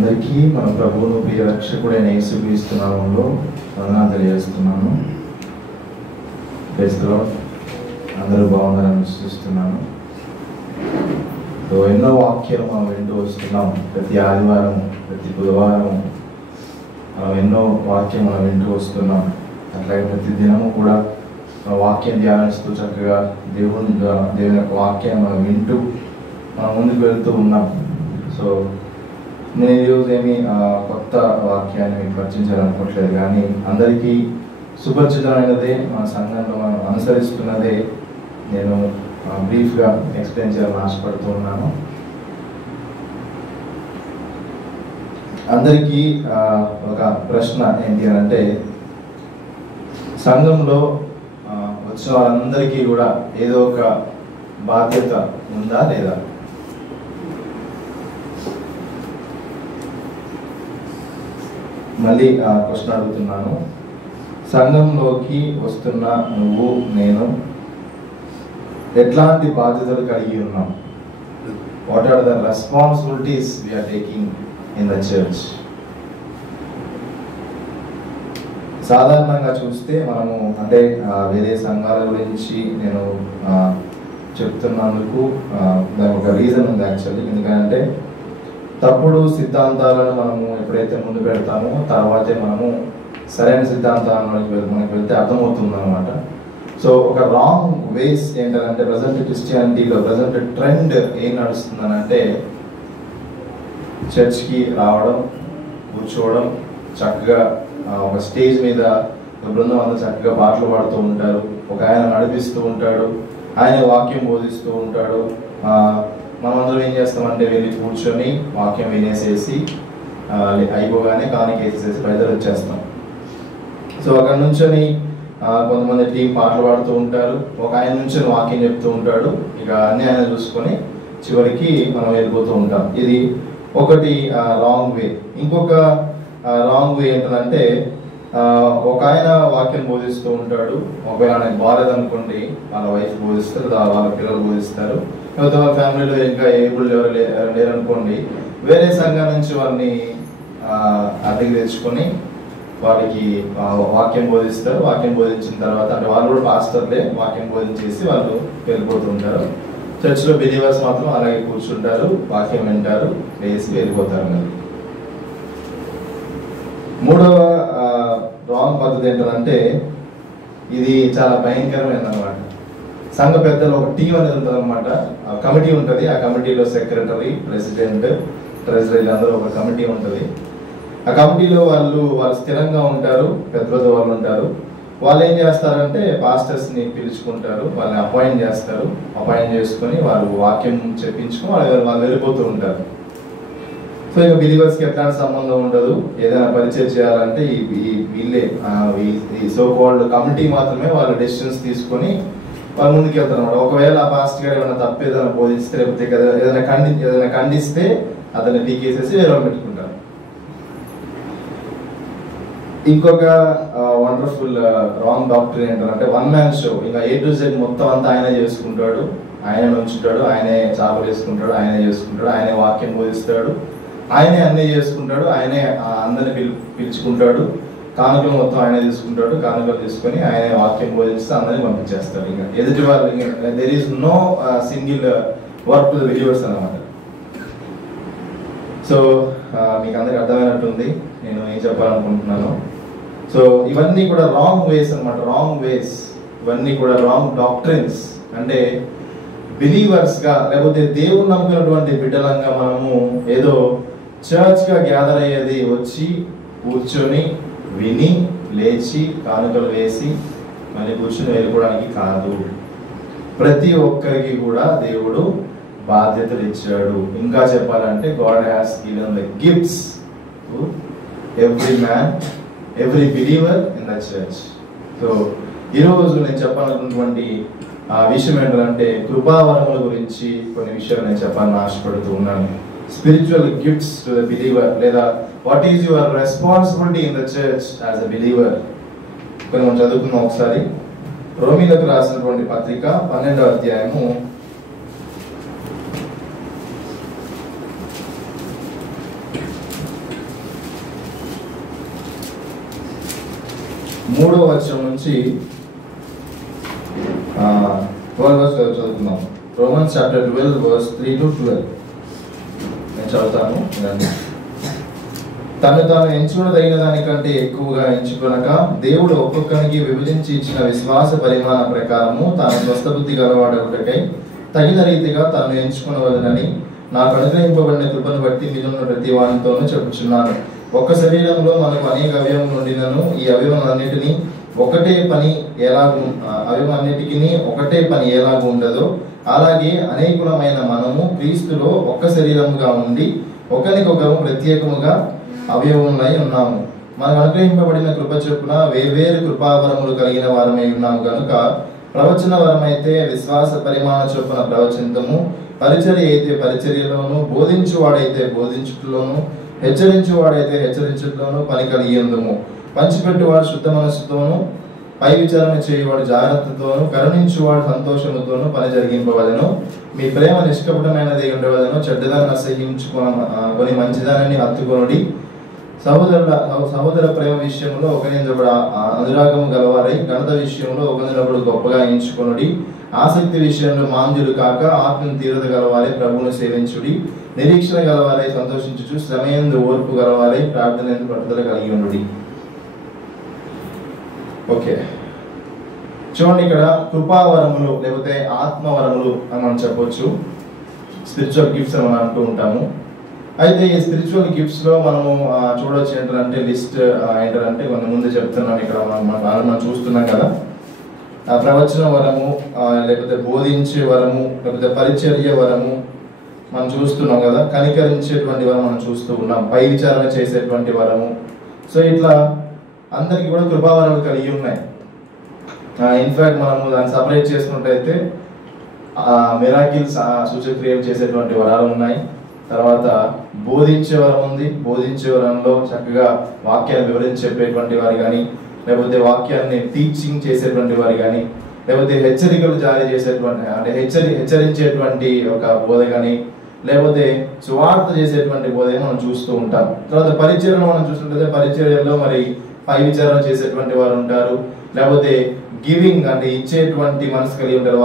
అందరికీ మన ప్రభువును ప్రియ రక్షకుడైన యేసుక్రీస్తు నామములో వందనాలు తెలియజేస్తున్నాను. Praise the Lord. అందరూ బాగున్నారని విశ్వసిస్తున్నాను. ఎన్నో వాక్యాలు మనం వింటూ వస్తున్నాం. ప్రతి ఆదివారం, ప్రతి బుధవారం మనం ఎన్నో వాక్యం మనం వింటూ వస్తున్నాం. అట్లాగే ప్రతి దినము కూడా వాక్యం ధ్యానిస్తూ చక్కగా దేవుని యొక్క వాక్యాన్ని మనం వింటూ మనం ముందుకు వెళ్తూ ఉన్నాం. సో నేను ఈరోజు ఏమి కొత్త వాక్యాన్ని మీకు పరిచయించాలనుకోవట్లేదు, కానీ అందరికీ సుపరిచితమైనదే, మన సంఘంలో మనం అనుసరిస్తున్నదే నేను బ్రీఫ్గా ఎక్స్ప్లెయిన్ చేయాలని ఆశపడుతూ ఉన్నాను. అందరికీ ఒక ప్రశ్న ఏంటి అని అంటే, సంఘంలో వచ్చిన వాళ్ళందరికీ కూడా ఏదో ఒక బాధ్యత ఉందా లేదా? మళ్ళీ క్వశ్చన్ అడుగుతున్నాను. సంఘంలోకి వస్తున్న నువ్వు, నేను ఎట్లాంటి బాధ్యతలు కలిగి ఉన్నాం? What are the responsibilities we're taking in the church? సాధారణంగా చూస్తే మనము అంటే వేరే సంఘాల గురించి నేను చెప్తున్నందుకు దానికి ఒక రీజన్ ఉంది యాక్చువల్లీ. ఎందుకంటే తప్పుడు సిద్ధాంతాలను మనము ఎప్పుడైతే ముందు పెడతామో తర్వాతే మనము సరైన సిద్ధాంతాలలోకి మనకి వెళ్తే అర్థమవుతుంది అనమాట. సో ఒక రాంగ్ వేస్ ఏంటంటే, ప్రజెంట్ క్రిస్టియానిటీలో ప్రజెంట్ ట్రెండ్ ఏం నడుస్తుందని అంటే, చర్చ్కి రావడం, కూర్చోవడం, చక్కగా ఒక స్టేజ్ మీద బృందం అంతా చక్కగా పాటలు పాడుతూ ఉంటారు, ఒక ఆయన నడిపిస్తూ ఉంటాడు, ఆయన వాక్యం బోధిస్తూ ఉంటాడు. మనమందరం ఏం చేస్తామంటే వెళ్ళి కూర్చొని వాక్యం వినేసేసి అయిపోగానే కానికి వేసేసి బయటకు వచ్చేస్తాం. సో అక్కడ నుంచొని కొంతమంది టీం పాటలు పాడుతూ ఉంటారు, ఒక ఆయన నుంచి వాక్యం చెప్తూ ఉంటాడు, ఇక అన్ని ఆయన చూసుకొని చివరికి మనం వెళ్ళిపోతూ ఉంటాం. ఇది ఒకటి రాంగ్ వే. ఇంకొక రాంగ్ వే ఏంటంటే, ఒక ఆయన వాక్యం బోధిస్తూ ఉంటాడు, ఒకవేళ ఆయనకు బాలేదనుకోండి వాళ్ళ వైఫ్ బోధిస్తారు, వాళ్ళ పిల్లలు బోధిస్తారు, లేకపోతే వాళ్ళ ఫ్యామిలీలో ఇంకా ఏబుల్ ఎవరు లేరనుకోండి వేరే సంఘం నుంచి వాళ్ళని అద్దెకి తెచ్చుకొని వాళ్ళకి వాక్యం బోధిస్తారు. వాక్యం బోధించిన తర్వాత అంటే వాళ్ళు కూడా పాస్టర్లే, వాక్యం బోధించేసి వాళ్ళు వెళ్ళిపోతుంటారు. చర్చ్లో బిలీవర్స్ మాత్రం అలాగే కూర్చుంటారు, వాక్యం వింటారు, వేసి వెళ్ళిపోతారు. మూడవ రాంగ్ పద్ధతి ఏంటంటే, ఇది చాలా భయంకరమైనదన్నమాట. సంఘ పెద్దలు ఒక టీం అనేది ఉంటుంది అనమాట, కమిటీ ఉంటుంది. ఆ కమిటీలో సెక్రటరీ, ప్రెసిడెంట్, ట్రెజరీ అందరూ ఒక కమిటీ ఉంటుంది. ఆ కమిటీలో వాళ్ళు స్థిరంగా ఉంటారు, పెద్ద పెద్ద వాళ్ళు ఉంటారు. వాళ్ళు ఏం చేస్తారంటే పాస్టర్స్ని పిలుచుకుంటారు, వాళ్ళని అపాయింట్ చేస్తారు. అపాయింట్ చేసుకొని వాళ్ళు వాక్యం చెప్పించుకొని వాళ్ళు వెళ్ళిపోతూ ఉంటారు. సో ఇక బిలీవర్స్కి ఎట్లాంటి సంబంధం ఉండదు. ఏదైనా పరిచయం చేయాలంటే వీళ్ళే ఈ సో కాల్డ్ కమిటీ మాత్రమే వాళ్ళ డెసిషన్స్ తీసుకొని వాళ్ళు ముందుకు వెళ్తారు అన్నమాట. ఒకవేళ ఆ పాస్టర్ గారు ఏమైనా తప్పు ఏదైనా బోధిస్తే, లేకపోతే ఏదైనా ఖండిస్తే అతన్ని పీకేసేసి వేరే పెట్టుకుంటారు. ఇంకొక వండర్ఫుల్ రాంగ్ డాక్టర్ ఏంటంటే, వన్ మ్యాన్ షో. ఇంకా A to Z మొత్తం అంతా ఆయనే చేసుకుంటాడు, ఆయనే ఉంచుతాడు, ఆయనే చాపలు వేసుకుంటాడు, ఆయనే చేసుకుంటాడు, ఆయనే వాక్యం బోధిస్తాడు, ఆయనే అన్నీ చేసుకుంటాడు, ఆయనే అందరిని పిలుచుకుంటాడు, కానుకలు మొత్తం ఆయనే తీసుకుంటాడు, కానుకలు తీసుకొని ఆయనే వాక్యం బోధిస్తే అందరినీ పంపించేస్తాడు. ఇంకా ఎదుటి వాళ్ళు there is no single work to the believers అన్నమాట. సో మీకు అందరికి అర్థమైనట్టుంది నేను ఏం చెప్పాలనుకుంటున్నాను. సో ఇవన్నీ కూడా రాంగ్ వేస్ అనమాట, రాంగ్ వేస్. ఇవన్నీ కూడా రాంగ్ డాక్ట్రిన్స్. అంటే బిలీవర్స్గా లేకపోతే దేవుని నమ్ముకున్నటువంటి బిడ్డలంగా మనము ఏదో చర్చ్గా గ్యాదర్ అయ్యేది వచ్చి కూర్చొని విని లేచి కానుకలు వేసి మళ్ళీ కూర్చొని వెళ్ళిపోవడానికి కాదు. ప్రతి ఒక్కరికి కూడా దేవుడు బాధ్యతలు ఇచ్చాడు. ఇంకా చెప్పాలంటే God has given the gifts to every man, every believer in the church. So ఈరోజు నేను చెప్పాలనుకున్నటువంటి విషయం ఏంటంటే, కృపావరముల గురించి కొన్ని విషయాలు నేను చెప్పాలని ఆశపడుతూ ఉన్నాను. Spiritual gifts to the believer, లేదా what is your responsibility in the church as a believer. కొన్ని మనం చదువుకున్నాం ఒకసారి. రోమీలకు రాసినటువంటి పత్రిక 12వ అధ్యాయము 12 3వ వచనం నుంచి 12 verse చదువుతున్నాం. Romans chapter 12 verse 3 to 12 నేను చదువుతాను. తను తాను ఎంచుకునదగిన దానికంటే ఎక్కువగా ఎంచుకొనక దేవుడు ఒక్కొక్కరికి విభజించి ఇచ్చిన విశ్వాస పరిమాణ ప్రకారము తాను స్వస్థ బుద్ధి గలవాడొకటకై తగిన రీతిగా తాను ఎంచుకునవలనని నాకు అనుగ్రహింపబడిన కృపను బట్టి మీరున్న ప్రతి వానితోనూ చెప్పుచున్నాను. ఒక్క శరీరంలో మనకు అనేక అవయవములు ఉండినను ఈ అవయవములన్నిటినీ ఒకటే పని ఎలాగూ ఉండదో అలాగే అనేకులమైన మనము క్రీస్తులో ఒక్క శరీరముగా ఉండి ఒకరికొకరు ప్రత్యేకముగా అవయవములై ఉన్నాము. మనకు అనుగ్రహింపబడిన కృప చొప్పున వేర్వేరు కృపావరములు కలిగిన వారమై ఉన్నాము కనుక ప్రవచన వరమైతే విశ్వాస పరిమాణ చొప్పున ప్రవచింతము, పరిచర్య అయితే పరిచర్యలోను, బోధించువాడైతే బోధించుటలోను, హెచ్చరించువాడైతే హెచ్చరించుటలోను పని కలిగి ఉందుము. పంచిపెట్టువాడు శుద్ధ మనస్సుతోను, పై విచారణ చేయువాడు జాగ్రత్తతోను, కరుణించువాడు సంతోషముతోను పని జరిగింపవలెను. మీ ప్రేమ నిష్కపటమైనది ఉండవలెను. చెడ్డదాన్ని అసహించుకొని మంచిదానిని హత్తుకొనుడి. సహోదర ప్రేమ విషయంలో ఒకరినొకడు అనురాగము గలవారై, ఘనత విషయంలో ఒకరినొకడు గొప్పగా ఎంచుకొనుడి. ఆసక్తి విషయంలో మాంద్యులు కాక ఆత్మను తీవ్రత గలవారై ప్రభువును సేవించుడి. నిరీక్షణ గలవారై సంతోషించుచు, శ్రమయందు ఓర్పు గలవారై ప్రార్థన పట్టుదల కలిగి ఉండుడి. ఓకే, చూడండి, ఇక్కడ కృపావరములు లేకపోతే ఆత్మవరములు అని మనం చెప్పొచ్చు. స్పిరిచువల్ గిఫ్ట్స్ అని మనం అంటూ ఉంటాము. అయితే ఈ స్పిరిచువల్ గిఫ్ట్స్ లో మనము చూడొచ్చు ఏంటంటే లిస్ట్ ఏంటంటే కొంత ముందు చెప్తున్నాను. ఇక్కడ మనం చూస్తున్నాం కదా, ప్రవచన వరము, లేకపోతే బోధించే వరము, లేకపోతే పరిచర్య వరము మనం చూస్తున్నాం కదా, కనికరించేటువంటి వరం మనం చూస్తూ ఉన్నాం, పై విచారణ చేసేటువంటి వరము. సో ఇట్లా అందరికి కూడా కృపావరాలు కలిగి ఉన్నాయి. ఇన్ఫాక్ట్ మనము దాన్ని సపరేట్ చేసుకున్నట్టయితే మిరాకిల్స్ సూచక్రియలు చేసేటువంటి వరాలు ఉన్నాయి. తర్వాత బోధించే వరం ఉంది. బోధించే వరంలో చక్కగా వాక్యాన్ని వివరించి చెప్పేటువంటి వారు కానీ, లేకపోతే వాక్యాన్ని టీచింగ్ చేసేటువంటి వారు కానీ, లేకపోతే హెచ్చరికలు జారీ చేసేటువంటి అంటే హెచ్చరించేటువంటి ఒక బోధ కానీ, లేకపోతే సువార్త చేసేటువంటి బోధ మనం చూస్తూ ఉంటాం. తర్వాత పరిచర్యలో మనం చూస్తుంటే పరిచర్యలో మరి పై విచారణ చేసేటువంటి వారు ఉంటారు. లేకపోతే గివింగ్ అంటే ఇచ్చేటువంటి మనసు కలిగి ఉంటారు.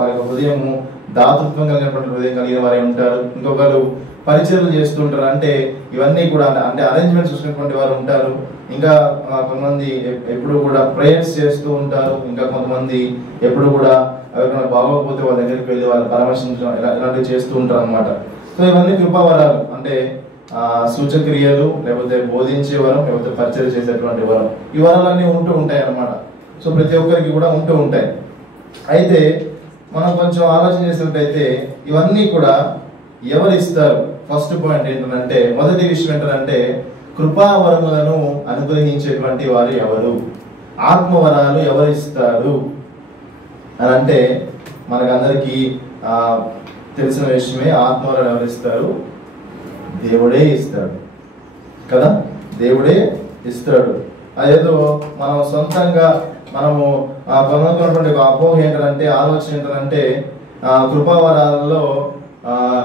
వారి హృదయము దాతృత్వం కలిగినటువంటి హృదయం కలిగిన వారే ఉంటారు. ఇంకొకరు పరిచర్యలు చేస్తుంటారు. అంటే ఇవన్నీ కూడా అంటే అరేంజ్మెంట్స్ చూసినటువంటి వారు ఉంటారు. ఇంకా కొంతమంది ఎప్పుడు కూడా ప్రేయర్స్ చేస్తూ ఉంటారు. ఇంకా కొంతమంది ఎప్పుడు కూడా ఎవరికైనా బాగోకపోతే వాళ్ళ దగ్గరికి వెళ్ళి వాళ్ళు పరామర్శించడం ఇలాంటివి చేస్తూ ఉంటారు అనమాట. సో ఇవన్నీ కృపావరాలు, అంటే సూచక్రియలు, లేకపోతే బోధించే వరం, లేకపోతే పరిచర్య చేసేటువంటి వరం. ఈ వరాలన్నీ ఉంటూ ఉంటాయి అన్నమాట. సో ప్రతి ఒక్కరికి కూడా ఉంటూ ఉంటాయి. అయితే మనం కొంచెం ఆలోచన చేసినట్టయితే ఇవన్నీ కూడా ఎవరు ఇస్తారు? ఫస్ట్ పాయింట్ ఏంటంటే, మొదటి విషయం ఏంటంటే కృపావరములను అనుగ్రహించేటువంటి వారు ఎవరు? ఆత్మవరాలు ఎవరు ఇస్తారు అని అంటే మనకందరికీ తెలిసిన విషయమే. ఆత్మవరాలు ఎవరు ఇస్తారు? దేవుడే ఇస్తాడు కదా, దేవుడే ఇస్తాడు. అదేదో మనం సొంతంగా మనము కొనుక్కున్నటువంటి అపోహ ఏంటంటే, ఆలోచన ఏంటంటే కృపావరాలలో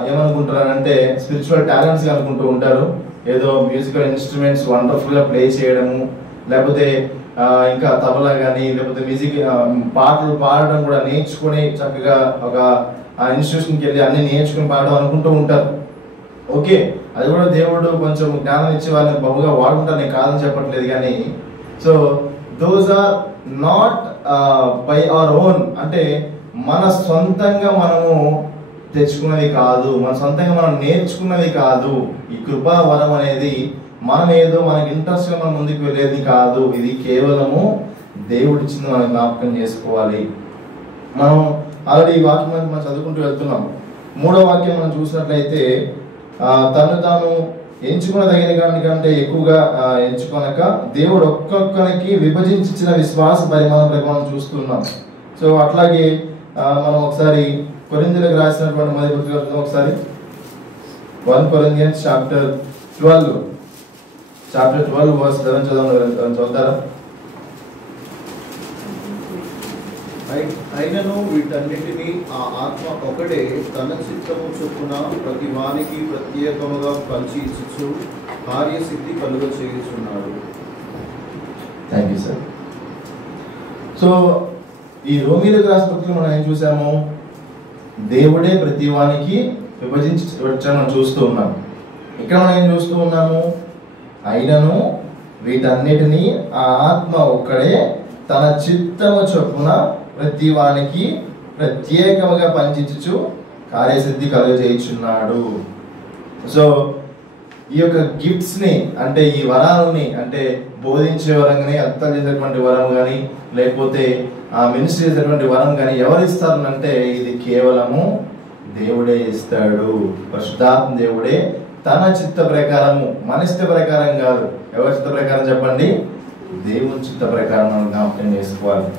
ఏమనుకుంటారంటే స్పిరిచువల్ టాలెంట్స్ అనుకుంటూ ఉంటారు. ఏదో మ్యూజికల్ ఇన్స్ట్రుమెంట్స్ వండర్ఫుల్ గా ప్లే చేయడము, లేకపోతే ఇంకా తబలా కానీ, లేకపోతే మ్యూజిక్ పాటలు పాడడం కూడా నేర్చుకుని చక్కగా ఒక ఇన్స్టిట్యూషన్కి వెళ్ళి అన్ని నేర్చుకుని పాడడం అనుకుంటూ ఉంటారు. ఓకే, అది కూడా దేవుడు కొంచెం జ్ఞానం ఇచ్చి వాళ్ళని బహుగా వాడుకుంటారు, నేను కాదని చెప్పట్లేదు. కానీ so those are not by our own, అంటే మన సొంతంగా మనము తెచ్చుకున్నవి కాదు, మన సొంతంగా మనం నేర్చుకున్నవి కాదు. ఈ కృపా వరం అనేది మనం ఏదో మనకి ఇంట్రెస్ట్ గా మనం ముందుకు వెళ్ళేది కాదు. ఇది కేవలము దేవుడు ఇచ్చింది, మనం జ్ఞాపకం చేసుకోవాలి. మనం ఆల్రెడీ ఈ వాక్యం మనం చదువుకుంటూ వెళ్తున్నాం. 3వ వాక్యం మనం చూసినట్లయితే తను తాను ఎంచుకున్న దానికంటే ఎక్కువగా ఎంచుకొనక దేవుడు ఒక్కొక్కరికి విభజించిన విశ్వాస పరిమాణం ప్రకారం చూస్తున్నాం. సో అట్లాగే మనం ఒకసారి కొరింథీయులకు రాసినటువంటి మొదటి పత్రిక ఒకసారి 1 Corinthians chapter 12 verse 11 చదువుతారా? అయినను వీటన్నిటినీ ఆ ఆత్మ ఒకటే తన చిత్తము చొప్పున ప్రతి వానికి ప్రత్యేకముగా పంచి ఇచ్చు కార్యసిద్ధి కలుగ చేయుచున్నాడు. Thank you sir. సో ఈ రోమీలకు రాసిన పత్రికలో మనం ఏం చూసాము? దేవుడే ప్రతి వానికి విభజించి మనం చూస్తూ ఉన్నాం. ఇక్కడ మనం ఏం చూస్తూ ఉన్నాము? అయినను వీటన్నిటినీ ఆ ఆత్మ ఒక్కడే తన చిత్తము చొప్పున ప్రతి వానికి ప్రత్యేకముగా పంచుచు కార్యసిద్ధి కలుగజేయుచున్నాడు. సో ఈ యొక్క గిఫ్ట్స్ ని, అంటే ఈ వరాలని, అంటే బోధించే వరం కానీ, అర్థం చేసేటువంటి వరం కానీ, లేకపోతే మినిస్ట్రీ చేసేటువంటి వరం కానీ ఎవరు ఇస్తారు అంటే ఇది కేవలము దేవుడే ఇస్తాడు. పరిశుద్ధాత్మ దేవుడే తన చిత్త ప్రకారము, మన ఇష్ట ప్రకారం కాదు. ఎవరి చిత్త ప్రకారం చెప్పండి? దేవుని చిత్త ప్రకారం మనం జ్ఞాపకం చేసుకోవాలి.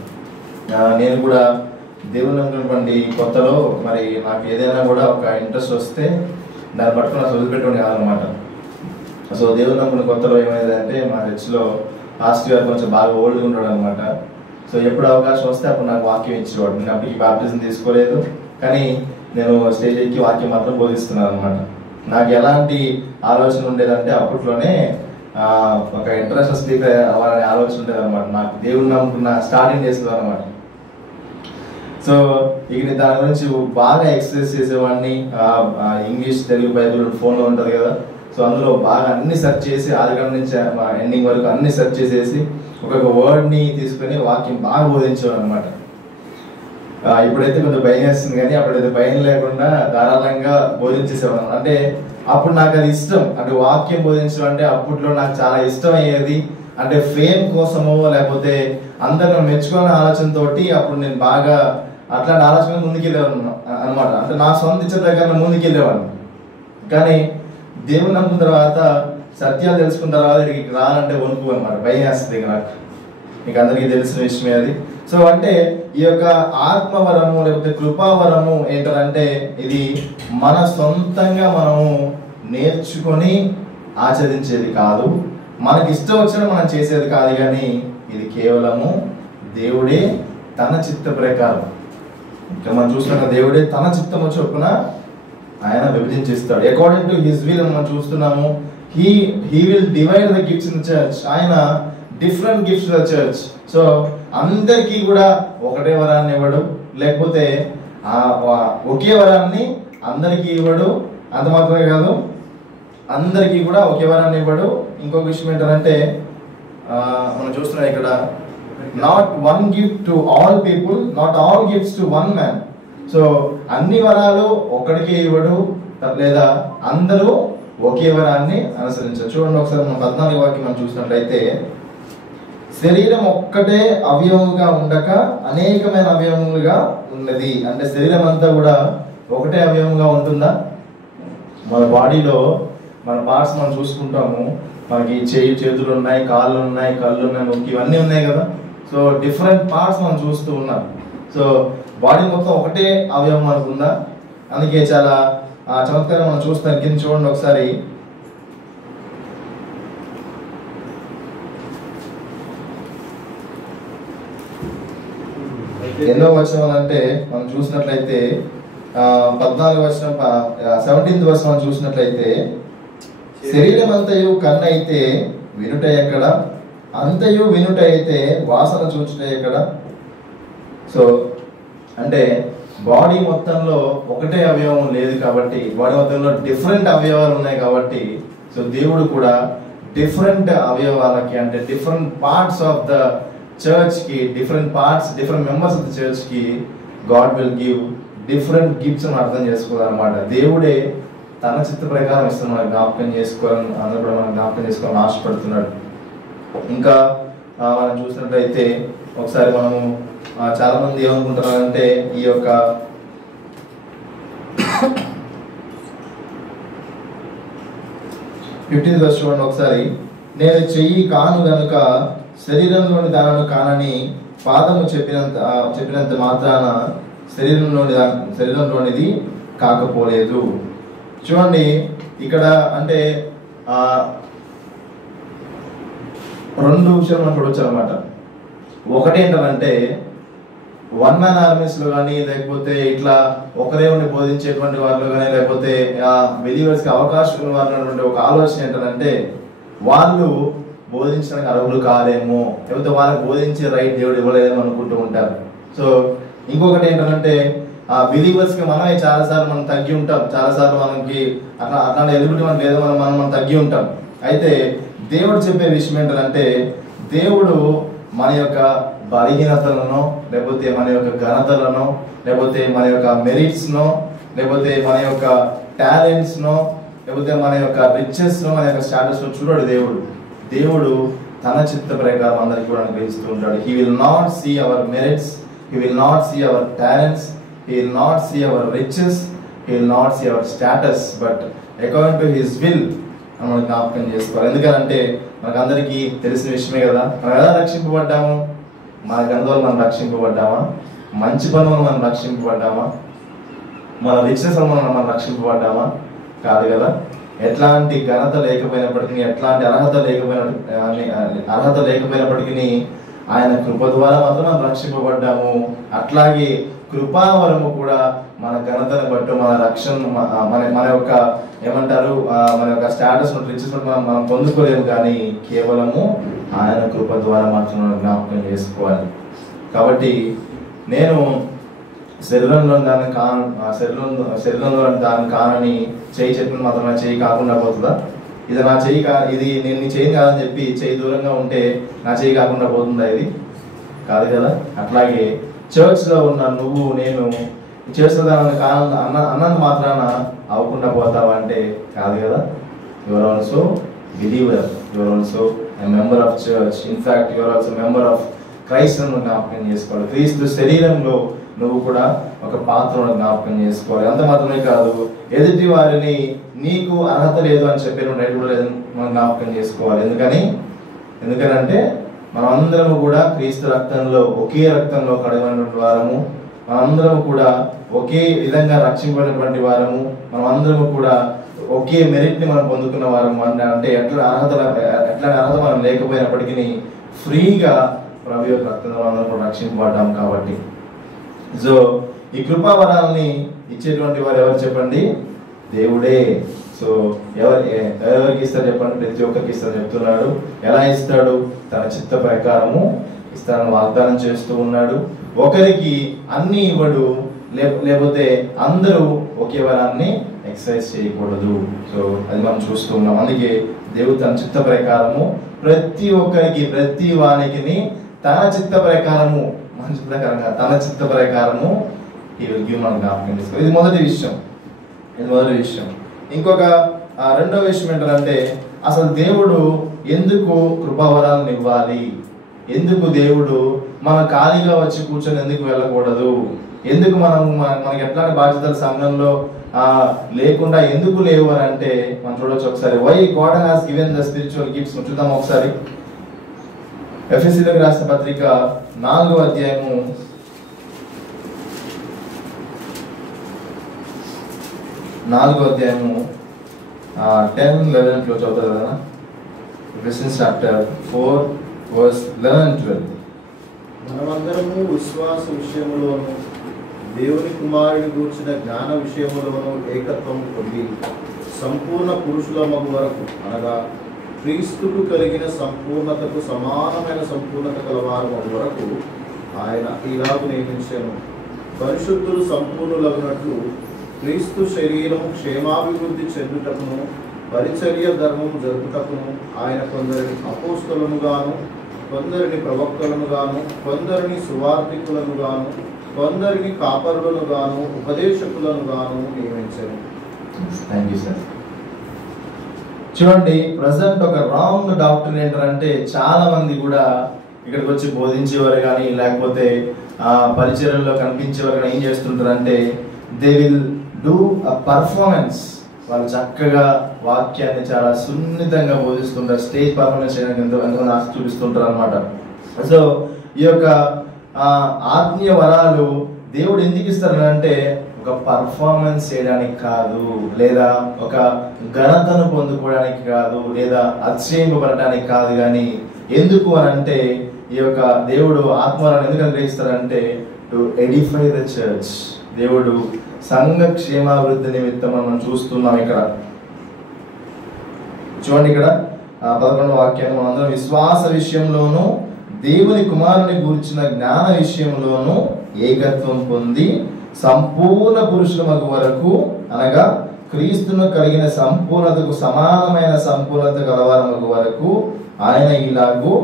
నేను కూడా దేవుని నమ్ముకున్నటువంటి కొత్తలో మరి నాకు ఏదైనా కూడా ఒక ఇంట్రెస్ట్ వస్తే దాన్ని పట్టుకుని అసలు వదిలిపెట్టుకుని కాదనమాట. సో దేవుని నమ్ముకున్న కొత్తలో ఏమైందంటే మా చర్చిలో లాస్ట్ గారు కొంచెం బాగా ఓల్డ్గా ఉన్నాడు అనమాట. సో ఎప్పుడు అవకాశం వస్తే అప్పుడు నాకు వాక్యం ఇచ్చేవాడు. నేను అప్పటికి బాప్టిజం తీసుకోలేదు, కానీ నేను స్టేజ్ ఎక్కి వాక్యం మాత్రం బోధిస్తున్నాను అనమాట. నాకు ఎలాంటి ఆలోచన ఉండేదంటే అప్పట్లోనే ఒక ఇంటర్నేషనల్ స్పీకర్ అవ్వాలనే ఆలోచన ఉండేది అనమాట నాకు, దేవుని నమ్ముకున్న స్టార్టింగ్ డేస్లో అనమాట. సో ఇక నేను దాని గురించి బాగా ఎక్సర్సైజ్ చేసేవాడిని. ఇంగ్లీష్, తెలుగు బైబిల్ ఫోన్లో ఉంటుంది కదా, సో అందులో బాగా అన్ని సెర్చ్ చేసి ఆదికాండం నుంచి ఎండింగ్ వరకు అన్ని సెర్చ్ చేసేసి ఒక్కొక్క వర్డ్ని తీసుకొని వాక్యం బాగా బోధించేవాడు అనమాట. ఇప్పుడైతే కొంచెం భయం వేస్తుంది, కానీ అప్పుడైతే భయం లేకుండా ధారాళంగా బోధించేసేవాడు. అంటే అప్పుడు నాకు అది ఇష్టం, అంటే వాక్యం బోధించడం అంటే అప్పట్లో నాకు చాలా ఇష్టం అయ్యేది. అంటే ఫేమ్ కోసమో లేకపోతే అందరూ మెచ్చుకునే ఆలోచనతోటి అప్పుడు నేను బాగా అట్లాంటి ఆలోచన ముందుకెళ్ళేవాడు అనమాట. అంటే నా సొంత ఇచ్చే ప్రకారం ముందుకెళ్ళేవాడిని. కానీ దేవుని నమ్ముకున్న తర్వాత, సత్యాలు తెలుసుకున్న తర్వాత ఇక్కడికి రావాలంటే వణుకు అనమాట, భయం వేస్తుంది. ఇక నాకు మీకు అందరికీ తెలిసిన విషయమే అది. సో అంటే ఈ యొక్క ఆత్మవరము లేకపోతే కృపావరము ఏంటంటే ఇది మన సొంతంగా మనము నేర్చుకొని ఆచరించేది కాదు, మనకి ఇష్టం వచ్చిన మనం చేసేది కాదు, కానీ ఇది కేవలము దేవుడే తన చిత్త ప్రకారం. ఇంకా మనం చూస్తున్నాం, దేవుడే తన చిత్తము చొప్పున ఆయన విభజించిస్తాడు. అకార్డింగ్ టు హిస్ విల్ మనం చూస్తున్నాము. He will divide the gifts in the church. ఆయన different gifts the church. So అందరికీ కూడా ఒకటే వరాన్ని ఇవ్వడు, లేకపోతే ఒకే వరాన్ని అందరికీ ఇవ్వడు. అంత మాత్రమే కాదు, అందరికీ కూడా ఒకే వరాన్ని ఇవ్వడు. ఇంకొక విషయం ఏంటంటే మనం చూస్తున్నాం ఇక్కడ, not one gift to all people, not all gifts to one man. So అన్ని వరాలు ఒకటికే ఇవ్వడు, లేదా అందరూ ఒకే వరాన్ని అనుసరించరు. చూడండి ఒకసారి మనం 14వ వాక్యం మనం చూసినట్లయితే, శరీరం ఒక్కటే అవయవముగా ఉండక అనేకమైన అవయవములుగా ఉన్నది. అంటే శరీరం అంతా కూడా ఒకటే అవయవంగా ఉంటుందా? మన బాడీలో మన పార్ట్స్ మనం చూసుకుంటాము, మనకి చేతులు ఉన్నాయి, కాళ్ళు ఉన్నాయి, కళ్ళు ఉన్నాయి, ముక్కు, ఇవన్నీ ఉన్నాయి కదా. సో డిఫరెంట్ పార్ట్స్ మనం చూస్తూ ఉన్నాం. సో బాడీ మొత్తం ఒకటే అవయవం అనుకుందా? అందుకే చాలా చమత్కారం మనం చూస్తాం. కింద చూడండి ఒకసారి, ఎన్నో వచనం అంటే మనం చూసినట్లయితే 14వ వచనం 17th వర్స్ మనం చూసినట్లయితే, శరీరం అంతయు కన్ను అయితే వినుట ఎక్కడ, అంతయు వినుట అయితే వాసన చూచుట ఎక్కడ. సో అంటే బాడీ మొత్తంలో ఒకటే అవయవం లేదు కాబట్టి, బాడీ మొత్తంలో డిఫరెంట్ అవయవాలు ఉన్నాయి కాబట్టి, సో దేవుడు కూడా డిఫరెంట్ అవయవాలకి, అంటే different parts of the church కి, different parts, different members of the church కి God will give different gifts అని అర్థం చేసుకోవాలన్నమాట. దేవుడే తన చిత్త ప్రకారం ఇస్తాను, మనం జ్ఞాపకం చేసుకోవాలని, అందరూ కూడా మనం జ్ఞాపకం చేసుకోవాలని ఆశపడుతున్నాడు. ఇంకా మనం చూసినట్లయితే ఒకసారి మనము చాలా మంది ఏమనుకుంటున్నారంటే, ఈ యొక్క ఫిఫ్టీన్త్ వర్స్ చూడండి ఒకసారి, నేను చెయ్యి కాను గనుక శరీరంలోని దానను కానని పాదము చెప్పినంత మాత్రాన శరీరంలోనిది కాకపోలేదు. చూడండి ఇక్కడ అంటే రెండు విషయాలు మనం చూడొచ్చు అనమాట. ఒకటి ఏంటంటే, వన్ మ్యాన్ ఆర్మీస్ లో కానీ, లేకపోతే ఇట్లా ఒకరే ఉండి బోధించేటువంటి వాళ్ళు కానీ, లేకపోతే బిలీవర్స్ కి అవకాశం ఉన్నటువంటి ఒక ఆలోచన ఏంటంటే, వాళ్ళు బోధించడానికి అర్హులు కాదేమో, లేకపోతే వాళ్ళకి బోధించే రైట్ దేవుడు ఇవ్వలేదేమో అనుకుంటూ ఉంటారు. సో ఇంకొకటి ఏంటంటే బిలీవర్స్కి మనమే చాలాసార్లు మనం తగ్గి ఉంటాం, చాలాసార్లు మనకి అట్లాంటి ఎలిబిలిటీ మనకి లేదో మనం తగ్గి ఉంటాం. అయితే దేవుడు చెప్పే విషయం ఏంటంటే దేవుడు మన యొక్క బలహీనతలను, లేకపోతే మన యొక్క ఘనతలను, లేకపోతే మన యొక్క మెరిట్స్నో, లేకపోతే మన యొక్క టాలెంట్స్నో, లేకపోతే మన యొక్క రిచెస్ను, మన యొక్క స్టాటస్ను చూడడు దేవుడు తన చిత్త ప్రకారం అందరికీ కూడా అనుగ్రహిస్తూ ఉంటాడు. He will not see our merits, he will not see our talents, he will not see our riches, he will not see our status, but according to his will అని మనం జ్ఞాపకం చేసుకోవాలి. ఎందుకంటే మనకందరికీ తెలిసిన విషయమే కదా, మనం ఎలా రక్షింపబడ్డాము? మన గంధంలో మనం రక్షింపబడ్డామా? మంచి పనులు మనం రక్షింపబడ్డామా? మన రిచెస్ మనం రక్షింపబడ్డామా? కాదు కదా. ఎట్లాంటి ఘనత లేకపోయినప్పటికీ, ఎట్లాంటి అర్హత లేకపోయినప్పటికీ ఆయన కృప ద్వారా మాత్రం మనం రక్షింపబడ్డాము. అట్లాగే కృపావరము కూడా మన ఘనతను బట్టి, మన రక్షణ, మన యొక్క ఏమంటారు, మన యొక్క స్టాటస్ రిచెస్ మనం పొందుకోలేము, కానీ కేవలము ఆయన కృప ద్వారా మాత్రం మనం జ్ఞాపకం చేసుకోవాలి. కాబట్టి నేను శరీరంలో దాన్ని కానని చేయి చెప్పిన మాత్రం నా చేయి కాకుండా పోతుందా? ఇది నా చేయి ఇది నేను నీ చేయి కాదని చెప్పి చేయి దూరంగా ఉంటే నా చేయి కాకుండా పోతుందా? ఇది కాదు కదా. అట్లాగే చర్చ్లో ఉన్న నువ్వు నేను చర్చ్లో దాన్ని అన్నంత మాత్రాన అవ్వకుండా పోతావా అంటే కాదు కదా. Your also believer, your also a member of church, in fact your also member of Christ అని జ్ఞాపకం చేసుకోవాలి. క్రీస్తు శరీరంలో నువ్వు కూడా ఒక పాత్రను జ్ఞాపకం చేసుకోవాలి. అంత మాత్రమే కాదు, ఎదుటి వారిని నీకు అర్హత లేదు అని చెప్పి రైట్ కూడా లేదని మనం జ్ఞాపకం చేసుకోవాలి. ఎందుకనంటే మనమందరము కూడా క్రీస్తు రక్తంలో, ఒకే రక్తంలో కడగబడినటువంటి వారము, మనమందరము కూడా ఒకే విధంగా రక్షింపబడినటువంటి వారము, మనమందరము కూడా ఒకే మెరిట్ని మనం పొందుకున్న వారము. అంటే ఎట్లాంటి అర్హత మనం లేకపోయినప్పటికీ ఫ్రీగా ప్రభు యొక్క రక్తంలో అందరం కూడా రక్షింపబడ్డాము. కాబట్టి సో ఈ కృపావరాలని ఇచ్చేటువంటి వారు ఎవరు చెప్పండి? దేవుడే. సో ఎవరికి ఇస్తారు చెప్పండి? ప్రతి ఒక్కరికి ఇస్తారు చెప్తున్నాడు. ఎలా ఇస్తాడు? తన చిత్త ప్రకారము ఇస్తానని వాగ్దానం చేస్తూ ఉన్నాడు. ఒకరికి అన్ని ఇవ్వడు, లేకపోతే అందరూ ఒకే వరాన్ని ఎక్సర్సైజ్ చేయకూడదు. సో అది మనం చూస్తూ ఉన్నాం. అందుకే దేవుడు తన చిత్త ప్రకారము ప్రతి ఒక్కరికి, ప్రతి వానికి తన చిత్త ప్రకారము, మన చిత్త ప్రకారంగా తన చిత్త ప్రకారము ఈ విల్ మనం జ్ఞాపకం చేసుకోవాలి. ఇది మొదటి విషయం. ఇంకొక రెండో విషయం ఏంటంటే అసలు దేవుడు ఎందుకు కృపావరాలను ఇవ్వాలి? ఎందుకు దేవుడు మన ఖాళీగా వచ్చి కూర్చొని ఎందుకు వెళ్ళకూడదు? ఎందుకు మనకి ఎట్లాంటి బాధ్యతలు సంఘంలో లేకుండా ఎందుకు లేవు అని అంటే మనం చూడొచ్చు ఒకసారి. Why God has given the spiritual gifts చూద్దాం ఒకసారి. ఎఫెసీయులకు రాసిన పత్రిక 4వ అధ్యాయము 10-11 చదువుతారు కదా. Ephesians chapter 4:11-12. మనమందరము విశ్వాస విషయములోను దేవుని కుమారుని గూర్చిన జ్ఞాన విషయములోను ఏకత్వం పొంది సంపూర్ణ పురుషుల మగు వరకు, అనగా క్రీస్తుకు కలిగిన సంపూర్ణతకు సమానమైన సంపూర్ణత కలవారు మగు వరకు ఆయన ఇలాగు నియమించాను. పరిశుద్ధులు సంపూర్ణులగునట్లు క్రీస్తు శరీరము క్షేమాభివృద్ధి చెందుటకును పరిచర్య ధర్మము జరుపుటకును ఆయన కొందరిని అపోస్తలును గాను, కొందరిని ప్రవక్తలను గాను, కొందరిని సువార్తికులను గాను, కొందరిని కాపరులను గాను, ఉపదేశకులను గాను నియమించారు. Thank you sir. చూడండి, ప్రజెంట్ ఒక రాంగ్ డాక్టర్ ఏంటంటే చాలా మంది కూడా ఇక్కడికి వచ్చి బోధించేవారు కానీ, లేకపోతే పరిచర్యల్లో కనిపించేవారు కానీ ఏం చేస్తుంటారంటే they will do a performance. వాళ్ళు చక్కగా వాక్యాన్ని చాలా సున్నితంగా బోధిస్తుంటారు, స్టేజ్ పర్ఫార్మెన్స్ చేయడానికి ఎంతో ఆసక్తి చూపిస్తుంటారు అనమాట. సో ఈ యొక్క ఆత్మీయ వరాలు దేవుడు ఎందుకు ఇస్తారంటే ఒక పర్ఫార్మెన్స్ చేయడానికి కాదు, లేదా ఒక ఘనతను పొందుకోవడానికి కాదు, లేదా అతిశయింపబడటానికి కాదు. కానీ ఎందుకు అని అంటే ఈ యొక్క దేవుడు ఆత్మవరాన్ని ఎందుకు అనుగ్రహిస్తారంటే టు ఎడిఫై ద చర్చ్. దేవుడు సంఘ క్షేమాభివృద్ధి నిమిత్తం మనం చూస్తున్నాం. ఇక్కడ చూడండి, ఇక్కడ 11వ వాక్యాన్ని మనందరం విశ్వాస విషయంలోనూ దేవుని కుమారుని గూర్చిన జ్ఞాన విషయంలోనూ ఏకత్వం పొంది సంపూర్ణ పురుషులమగు వరకు, అనగా క్రీస్తును కలిగిన సంపూర్ణతకు సమానమైన సంపూర్ణత గలవారమగు వరకు ఆయన ఇలాగూ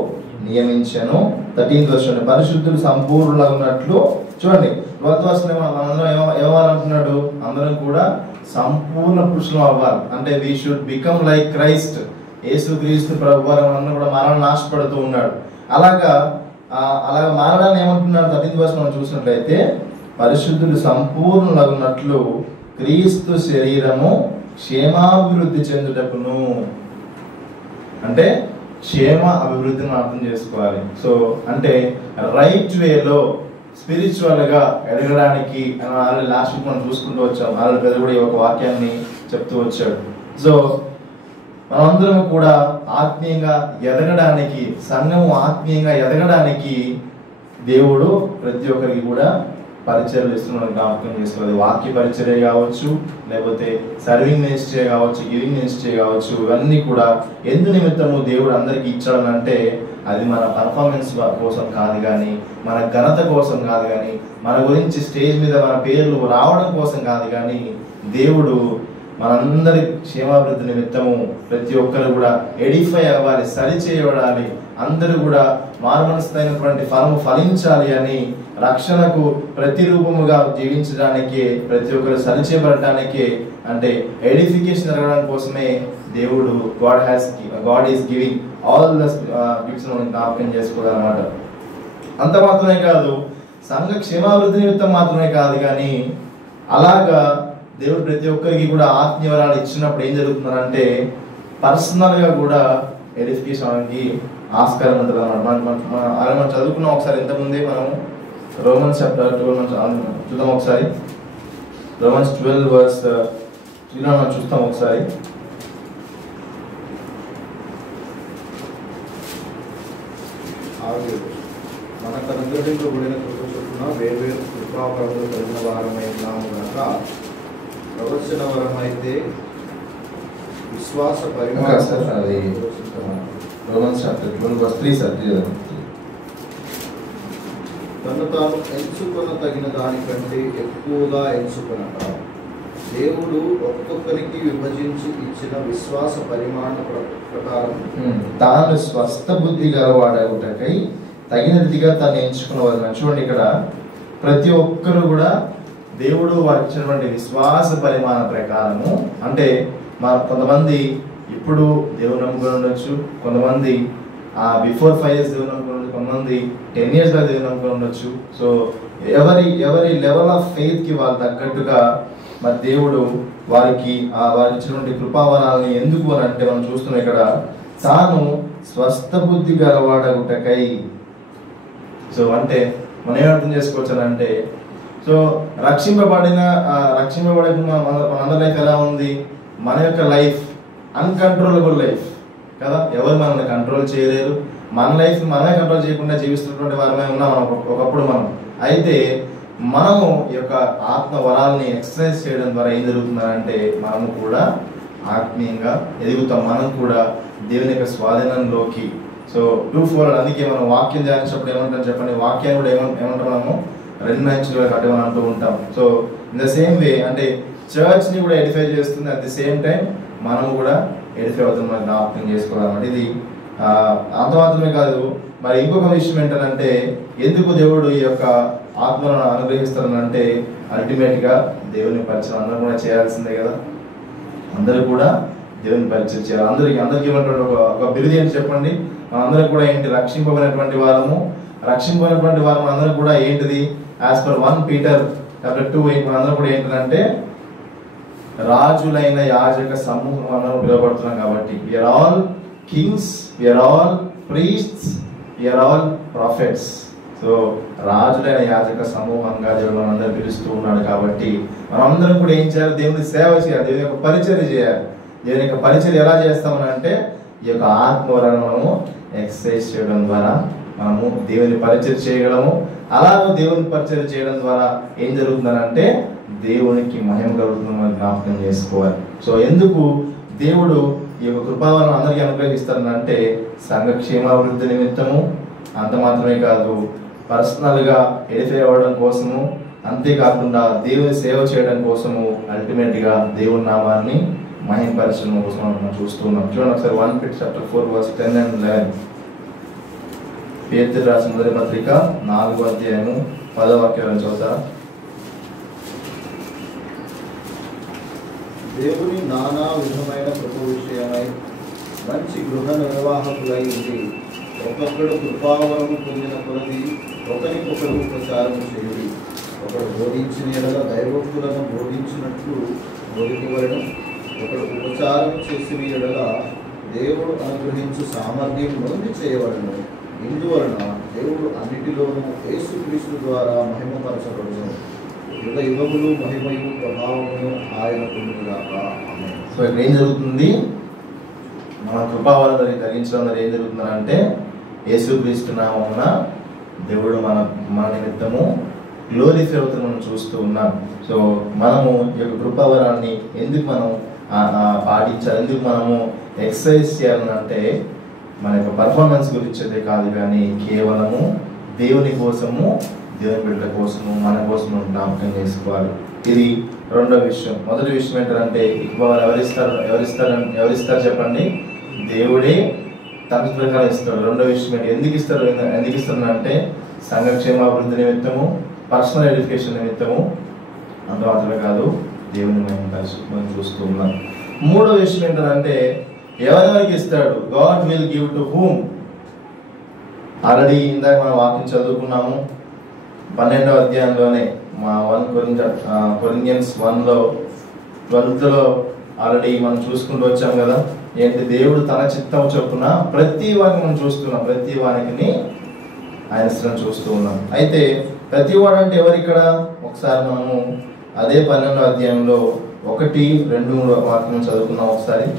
నియమించెను. 13వ వర్షం, పరిశుద్ధులు సంపూర్ణులగునట్లు. చూడండి 12వ వర్షం ఏమవ్వాలంటున్నాడు? అందరం కూడా సంపూర్ణ పురుషులం అవ్వాలి. అంటే we should become like Christ. Yesu Kristu ప్రభు వారు అందరూ కూడా మరణాన్ని ఆశపడుతూ ఉన్నాడు. అలాగా మారడాన్ని ఏమంటున్నాడు? 13వ వర్షం మనం చూసినట్లయితే, పరిశుద్ధులు సంపూర్ణులగునట్లు క్రీస్తు శరీరము క్షేమాభివృద్ధి చెందుటకును. అంటే క్షేమ అభివృద్ధిని అర్థం చేసుకోవాలి. సో అంటే రైట్ వేలో స్పిరిచువల్ గా ఎదగడానికి ఆల్రెడీ లాస్ట్ వీక్ మనం చూసుకుంటూ వచ్చాం. ఆల్రెడీ పెద్ద కూడా ఈ ఒక వాక్యాన్ని చెప్తూ వచ్చాడు. సో మనమందరం కూడా ఆత్మీయంగా ఎదగడానికి, సంఘము ఆత్మీయంగా ఎదగడానికి దేవుడు ప్రతి ఒక్కరికి కూడా పరిచర్యలు ఇస్తున్నాడు. జ్ఞాపకం చేసుకోవాలి. వాక్య పరిచర్య కావచ్చు, లేకపోతే సర్వింగ్ మినిస్ట్రీ కావచ్చు, గివింగ్ మినిస్ట్రీ కావచ్చు, ఇవన్నీ కూడా ఎందు నిమిత్తము దేవుడు అందరికి ఇచ్చాడనంటే అది మన పర్ఫార్మెన్స్ కోసం కాదు కానీ, మన ఘనత కోసం కాదు కానీ, మన గురించి స్టేజ్ మీద మన పేర్లు రావడం కోసం కాదు కానీ, దేవుడు మనందరి క్షేమాభివృద్ధి నిమిత్తము ప్రతి ఒక్కరు కూడా ఎడిఫై అవ్వాలి, సరిచేయబడాలి, అందరూ కూడా మారుమనస్తైనటువంటి ఫలము ఫలించాలి అని, రక్షణకు ప్రతిరూపముగా జీవించడానికి, ప్రతి ఒక్కరు సరిచేయబడటానికి, అంటే ఎడిఫికేషన్ జరగడం కోసమే దేవుడు God is giving all the gifts మనం జ్ఞాపకం చేసుకోవాలన్నమాట. అంత మాత్రమే కాదు, సంఘ క్షేమాభివృద్ధి నిమిత్తం మాత్రమే కాదు కానీ, అలాగా దేవుడు ప్రతి ఒక్కరికి కూడా ఆత్మీయవరాలు ఇచ్చినప్పుడు ఏం జరుగుతుందంటే పర్సనల్ గా కూడా ఎడిఫికేషన్ అవడానికి ఆస్కారం ఉంటుంది అన్నమాట. మనం చదువుకున్నాం ఒకసారి ఇంతకుముందే మనం రోమన్స్ చాప్టర్ 12 చూద్దాం ఒకసారి. రోమన్స్ 12 వర్స్ మనం చూస్తాం ఒకసారి. మనకు అనుగ్రహించబడిన కృప చొప్పున వేర్వేరు కృపాపరములు కలిగిన వారమై ఉన్నాము కనుక, ప్రవచన వరం అయితే విశ్వాస అది రోమన్స్ చాప్టర్ 12 వర్స్ 3 తను తాను ఎంచుకొన తగిన దానికంటే ఎక్కువగా ఎంచుకొనక, దేవుడు ఒక్కొక్కరికి విభజించి ఇచ్చిన విశ్వాస పరిమాణ ప్రకారం తాను స్వస్థ బుద్ధి గలవాడగుటకై తగిన రీతిగా తను ఎంచుకున్నవారు. చూడండి, ఇక్కడ ప్రతి ఒక్కరు కూడా దేవుడు వారికి ఇచ్చినటువంటి విశ్వాస పరిమాణ ప్రకారము, అంటే కొంతమంది ఇప్పుడు దేవుని నమ్ముకొని ఉండొచ్చు, కొంతమంది బిఫోర్ 5 years దేవుని నమ్ముకొని ఉండొచ్చు, కొంతమంది 10 years గా దేవుని నమ్ముకొని ఉండొచ్చు. సో ఎవరి లెవెల్ ఆఫ్ ఫెయిత్ కి వాళ్ళు తగ్గట్టుగా మరి దేవుడు వారికి ఇచ్చినటువంటి కృపావరాలని ఎందుకు అని అంటే మనం చూస్తున్నాం ఇక్కడ, తాను స్వస్థ బుద్ధి గలవాడగుటకై. సో అంటే మనం ఏమర్థం చేసుకోవచ్చు అంటే, సో రక్షింపబడిన మనందరి లైఫ్ ఎలా ఉంది? మన యొక్క లైఫ్ అన్కంట్రోలబుల్ లైఫ్ కదా. ఎవరు మనల్ని కంట్రోల్ చేయలేరు. మన లైఫ్ మనమే కంట్రోల్ చేయకుండా జీవిస్తున్నటువంటి వారమే ఉన్నాం ఒకప్పుడు మనం. అయితే మనము ఈ యొక్క ఆత్మ వరాలని ఎక్సర్సైజ్ చేయడం ద్వారా ఏం జరుగుతుందంటే మనము కూడా ఆత్మీయంగా ఎదుగుతాం. మనం కూడా దేవుని యొక్క స్వాధీనంలోకి. సో 2:4 అందుకే మనం వాక్యం ధ్యానించినప్పుడు ఏమంటాం చెప్పండి, వాక్యాన్ని కూడా ఏమంటాం మనము 2 మంచులుగా కట్టమని అంటూ ఉంటాం. So in the same way అంటే చర్చ్ ని కూడా ఎడిఫై చేస్తుంది, అట్ ది సేమ్ టైం మనం కూడా ఎడిఫై అవుతాం. మనం జ్ఞాపకం చేసుకోవాలన్నమాట. ఇది అంత మాత్రమే కాదు, మరి ఇంకొక విషయం ఏంటంటే ఎందుకు దేవుడు ఈ యొక్క ఆత్మలను అనుగ్రహిస్తారనంటే అల్టిమేట్ గా దేవుని పరిచయం అందరూ కూడా చేయాల్సిందే కదా. అందరూ కూడా దేవుని పరిచయం చేయాలి. అందరికి ఏమంటాడు ఒక బిరుదు ఏంటి చెప్పండి? మనందరూ కూడా ఏంటి? రక్షింపబడినటువంటి వారము అందరూ కూడా ఏంటిది? యాజ్ పర్ 1 Peter chapter 2:8 మనందరూ కూడా ఏంటంటే రాజులైన యాజక సమూహం అందరూ పిలువబడుతున్నాం కాబట్టి we're all kings, we're all priests, we're all prophets. So రాజులైన యాజక సమూహంగా దేవుడు అందరూ పిలుస్తూ ఉన్నాడు కాబట్టి మనందరం కూడా ఏం చేయాలి? దేవుని సేవ చేయాలి, దేవుని యొక్క పరిచర్య చేయాలి. దేవుని యొక్క పరిచర్య ఎలా చేస్తామని అంటే ఈ యొక్క ఆత్మవరాలను మనము ఎక్సర్సైజ్ చేయడం ద్వారా మనము దేవుని పరిచర్య చేయగలము. అలాగే దేవుని పరిచర్య చేయడం ద్వారా ఏం జరుగుతుందనంటే దేవునికి మహిమ కలుగుతుందని మనం జ్ఞాపకం చేసుకోవాలి. సో ఎందుకు దేవుడు ఈ యొక్క కృపావరం అందరికీ అనుగ్రహిస్తారంటే సంఘ క్షేమాభివృద్ధి నిమిత్తము, అంత మాత్రమే కాదు పర్సనల్గా ఎడిఫై అవ్వడం కోసము, అంతేకాకుండా దేవుని సేవ చేయడం కోసము, అల్టిమేట్గా దేవుని నామాన్ని మహిమపరచడం కోసం మనం చూస్తున్నాం. చూడండి ఒకసారి 1 Peter chapter 4 verse 10 and 11. పేతురు రాసిన మొదటి పత్రిక 4వ అధ్యాయము 10వ వాక్యాలను చదువుతా. దేవుని నానా విధమైన కృప విషయమై మంచి గృహ నిర్వాహకులై ఉండి ఒక్కొక్కడు కృపావరము పొందిన కొలది ఒకరికొకరు ఉపచారం చేయుడి. ఒకడు బోధించిన ఎడల దైవోక్తులను బోధించినట్లు బోధించవలెను. ఒకడు ఉపచారం చేసిన ఎడల దేవుడు అనుగ్రహించు సామర్థ్యం నొంది చేయవలెను. ఇందువలన దేవుడు అన్నిటిలోనూ యేసుక్రీస్తు ద్వారా మహిమపరచబడును. యుగ యుగములు మహిమయు ప్రభావమును ఆయన పొందుగాక. ఆమేన్. సో ఇక్కడ ఏం జరుగుతుంది? మన కృపావరం ధరించడం వల్ల ఏం జరుగుతుందంటే యేసుక్రీస్తు నామమున దేవుడు మన నిమిత్తము గ్లోరిఫై అవుతున్న మనం చూస్తూ ఉన్నాం. సో మనము ఈ యొక్క కృపావరాన్ని ఎందుకు మనం పాటించాలి, ఎందుకు మనము ఎక్సర్సైజ్ చేయాలంటే మన యొక్క పర్ఫార్మెన్స్ గురించే కాదు, కానీ కేవలము దేవుని కోసము, దేవుని బిడ్డల కోసము, మన కోసము జ్ఞాపకం చేసుకోవాలి. ఇది రెండో విషయం. మొదటి విషయం ఏంటంటే ఎవరిస్తారు చెప్పండి? దేవుడే తన ప్రకారం ఇస్తాడు. రెండో విషయం ఏంటి? ఎందుకు ఇస్తారు అంటే సంఘక్షేమాభివృద్ధి నిమిత్తము, పర్సనల్ ఎడ్యుకేషన్ నిమిత్తము, అంత మాత్రమే కాదు దేవుని మనం చూస్తూ ఉన్నాం. మూడో విషయం ఏంటంటే ఎవరెవరికి ఇస్తాడు? God will give to whom. Already ఇందాక మనం వాక్యం చదువుకున్నాము 12వ అధ్యాయంలోనే, మా 1 Corinthians 1లో 12లో ఆల్రెడీ మనం చూసుకుంటూ వచ్చాం కదా. ఏంటి? దేవుడు తన చిత్తం చొప్పున ప్రతి వారికి మనం చూస్తున్నాం, ప్రతి వారికి ఆయన ఇష్టం చూస్తూ ఉన్నాం. అయితే ప్రతి వాడు అంటే ఎవరు ఇక్కడ? ఒకసారి మనము అదే 12వ అధ్యాయంలో 1, 2, 3 వాక్యం చదువుకున్నాం. ఒకసారి